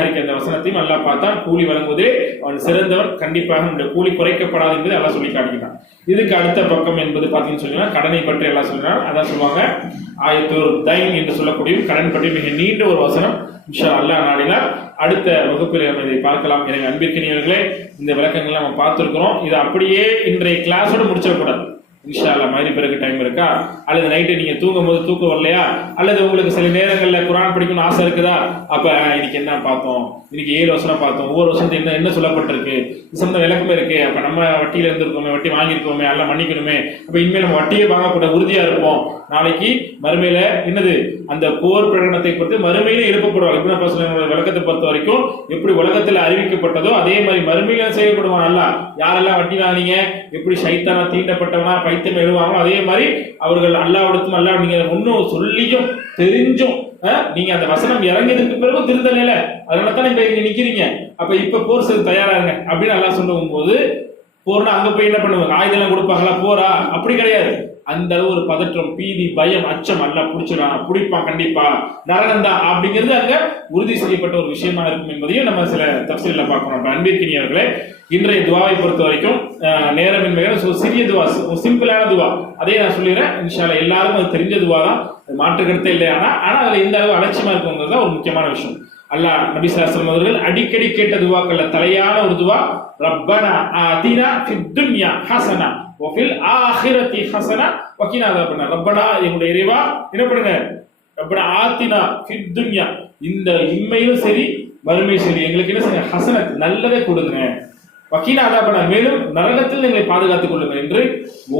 இருக்க அந்த வசனத்தையும் அல்லாஹ் பார்த்தான், கூலி வழங்குவதே அவன் சிறந்தவன், கண்டிப்பாக நம்முடைய கூலி குறைக்கப்படாது என்பதை அல்லாஹ் சொல்லி காட்டுகிறான். இதுக்கு அடுத்த பக்கம் என்பது பார்த்தீங்கன்னு சொன்னா கடனை பற்றி எல்லாம் சொல்றான். அதான் சொல்லுவாங்க ஆயத்துல் தைன் என்று சொல்லக்கூடிய கடன் பற்றி மிக நீண்ட ஒரு வசனம். இன்ஷா அல்லாஹ் நாடினால் அடுத்த வகுப்பில் நம்ம இதை பார்க்கலாம். எனக்கு அன்பிற்கினியவர்களே, இந்த விளக்கங்களை நம்ம பார்த்துருக்கிறோம். இதை அப்படியே இன்றைய கிளாஸோட முடிச்சிடக்கூடாது. இன்ஷா அல்லாஹ் மகரிப் பிறகு டைம் இருக்கா, அல்லது நைட்டு நீங்க தூங்கும் போது தூக்கம் வரலையா, அல்லது உங்களுக்கு சில நேரங்கள்ல குர்ஆன் படிக்கணும்னு ஆசை இருக்குதா, அப்ப இன்னைக்கு என்ன பார்த்தோம், இன்னைக்கு 7 வசனம் பார்த்தோம், ஒவ்வொரு வருஷத்துக்கு என்ன என்ன சொல்லப்பட்டிருக்கு, சொந்த விளக்கமே இருக்கு, அப்ப நம்ம வட்டியில இருந்திருக்கோமே, வட்டி வாங்கியிருக்கோமே, எல்லாம் மன்னிக்கணுமே, அப்ப இனிமேல் நம்ம வட்டியை வாங்கக்கூட உறுதியா இருப்போம். நாளைக்கு மறுமையில என்னது அந்த போர் பிரகடனத்தை பொறுத்து மறுமையில எழுப்பப்படுவாங்க. இப்னு அப்பாஸ் விளக்கத்தை பொறுத்த வரைக்கும் எப்படி உலகத்துல அறிவிக்கப்பட்டதோ அதே மாதிரி மறுமையில செய்யப்படுவான். அல்ல யாரெல்லாம் வட்டி வாங்கினீங்க, எப்படி சைத்தானா தீண்டப்பட்டவனா பைத்தியம் எழுவாங்களோ அதே மாதிரி அவர்கள் அல்லாஹ்விடத்தும் அல்லாஹ் நீங்க ஒன்னும் சொல்லியும் தெரிஞ்சும் நீங்க அந்த வசனம் இறங்கியதுக்கு பிறகு திருந்தல, அதனால தான் இப்ப இங்க நிக்கிறீங்க, அப்ப இப்ப போர் செய்து தயாராங்க அப்படின்னு அல்லாஹ் சொல்லும் போது, போர்னா அங்க போய் என்ன பண்ணுவாங்க, ஆயுதம் கொடுப்பாங்களா, போரா அப்படி கிடையாது. அந்த அளவு ஒரு பதற்றம், பீதி, பயம், அச்சம் எல்லாம் பிடிச்சிடான், பிடிப்பான் கண்டிப்பா நரகந்தா அப்படிங்கிறது அங்க உறுதி செய்யப்பட்ட ஒரு விஷயமா இருக்கும் என்பதையும் நம்ம சில தஃசீல்ல பார்க்கணும். அன்பிற்கினியவர்களே, இன்றைய துவாவை பொறுத்த வரைக்கும் நேரமின்மையான சிறிய துவா, சிம்பிளான துவா, அதே நான் சொல்லிடுறேன். இன்ஷா அல்லாஹ் எல்லாருக்கும் அது தெரிஞ்ச துவா தான், மாற்று கருத்தே இல்லை. ஆனா அதுல எந்த அளவு அலட்சியமா இருக்குங்கிறது தான் ஒரு முக்கியமான விஷயம். அல்லாஹ் நபி ஸல்லல்லாஹு அலைஹி வஸல்லம் அவர்கள் அடிக்கடி கேட்ட துவாக்கள்ல தலையான ஒரு துவா, ரப்பனா ஆதினா ஃபித் துன்யா ஹஸனா வ ஃபில் ஆখিরাতি ஹஸனா வ கினா அஸாபன்னார். ரப்பனா என்னுடைய இறைவா என்ன பண்ணுங்க, ரப்பனா ஆதினா ஃபித் துன்யா, இந்த இம்மையும் சரி மறுமையும் சரி எங்களுக்கு என்ன செய்யுங்க, ஹஸனத் நல்லதே கொடுங்க, வ கினா அஸாபன்னார் மேலும் நரகத்தில் எங்களை பாதுகாத்துக் கொள்ளுங்கள் என்று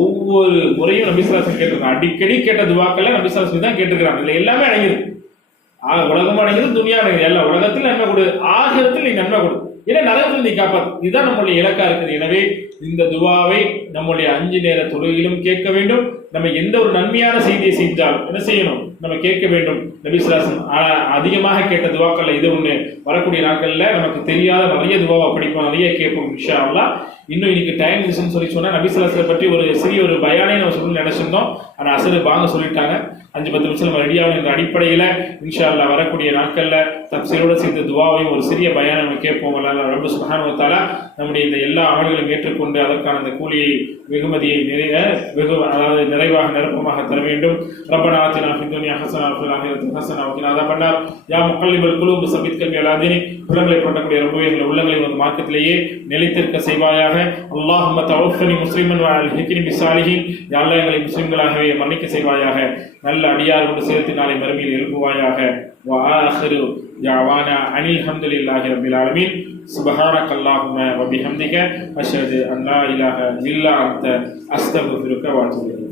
ஒவ்வொரு முறையும் நபி ஸல்லல்லாஹு அலைஹி வஸல்லம் கேட்டிருக்காங்க. அடிக்கடி கேட்ட துவாக்களை நபி ஸல்லல்லாஹு அலைஹி வஸல்லம் தான் கேட்டிருக்காங்க. இதுல எல்லாமே அடங்கியிருக்கு. உலகம் அடங்கியது, துனியா அடங்கியது, எல்லா உலகத்தில் நன்மை கொடு, ஆகிரத்தில் நீ நன்மை கொடு, ஏன்னா நரகத்தில் நீ காப்பாத்து. இதுதான் நம்மளுடைய இலக்கா இருக்குது. எனவே இந்த துவாவை நம்முடைய 5 நேர தொழுகையிலும் கேட்க வேண்டும். நம்ம எந்த ஒரு நன்மையான செய்தியை செஞ்சாலும் என்ன செய்யணும், நம்ம கேட்க வேண்டும். நபி ஸல்லல்லாஹு அலைஹி வஸல்லம் அதிகமாக கேட்ட துவாக்கள்ல இது ஒண்ணு. வரக்கூடிய நாட்கள்ல நமக்கு தெரியாத நிறைய துவாவை படிப்போம், நிறைய கேட்போம் இன்ஷா அல்லாஹ். இன்னும் இன்னைக்கு டைம் இருந்துச்சுன்னு சொல்லி சொன்னா நபி ஸல்லல்லாஹு அலைஹி வஸல்லம் பற்றி ஒரு சிறிய ஒரு பயானை நம்ம சொல்லணும்னு நினைச்சிருந்தோம். ஆனா அசரு பாங்க சொல்லிட்டாங்க, 5-10 நிமிஷம் நம்ம ரெடியாகும் என்ற அடிப்படையில இன்ஷா அல்லாஹ் வரக்கூடிய நாட்கள்ல தப்சீரோட சேர்ந்த துவாவையும் ஒரு சிறிய பயானை நம்ம கேட்போம். அல்லாஹ் ரப்பு சுப்ஹானஹு வ தஆலா நம்முடைய இந்த எல்லா அமல்களையும் ஏற்றுக்கொண்டு அதற்கான அந்த கூலியை வெகுமதியை அதாவது நிறைவாக நிரப்பமாக தர வேண்டும். ரப்பனா ஆத்தினா ஃபித் துன்யா ஹஸனா வ ஃபில் ஆখিরাতি ஹஸனா வ கினா அஸாபன்னார். யா முகல்லிபல் குலூப் ஸபித் கல்பி அலா தீனிக். உள்ளங்களை புரட்டக்கூடிய ரப்பே எங்கள் உள்ளங்களை ஒரு மார்க்கத்திலேயே நிலைத்திருக்க செய்வாயாக. அல்லாஹும்ம தவஃபனி முஸ்லிமன் வ அல்ஹிக்னி பிஸ்ஸாலிஹீன். யா அல்லாஹ் எங்களை முஸ்லிம்களாகவே மன்னிக்க செய்வாயாக, நல்ல அடியாரோடு சேர்த்து நாளை மறுமையில் எழுப்புவாயாக. வ ஆகிரு தஅவானா அனில் ஹம்துலில்லாஹி ரப்பில் ஆலமீன். சுப்ஹானக அல்லாஹும்ம வ பிஹம்திக அஷ்ஹது அன் லா இலாஹா இல்லா அன்த அஸ்தக்ஃபிருக வ அத்தூபு இலைக்.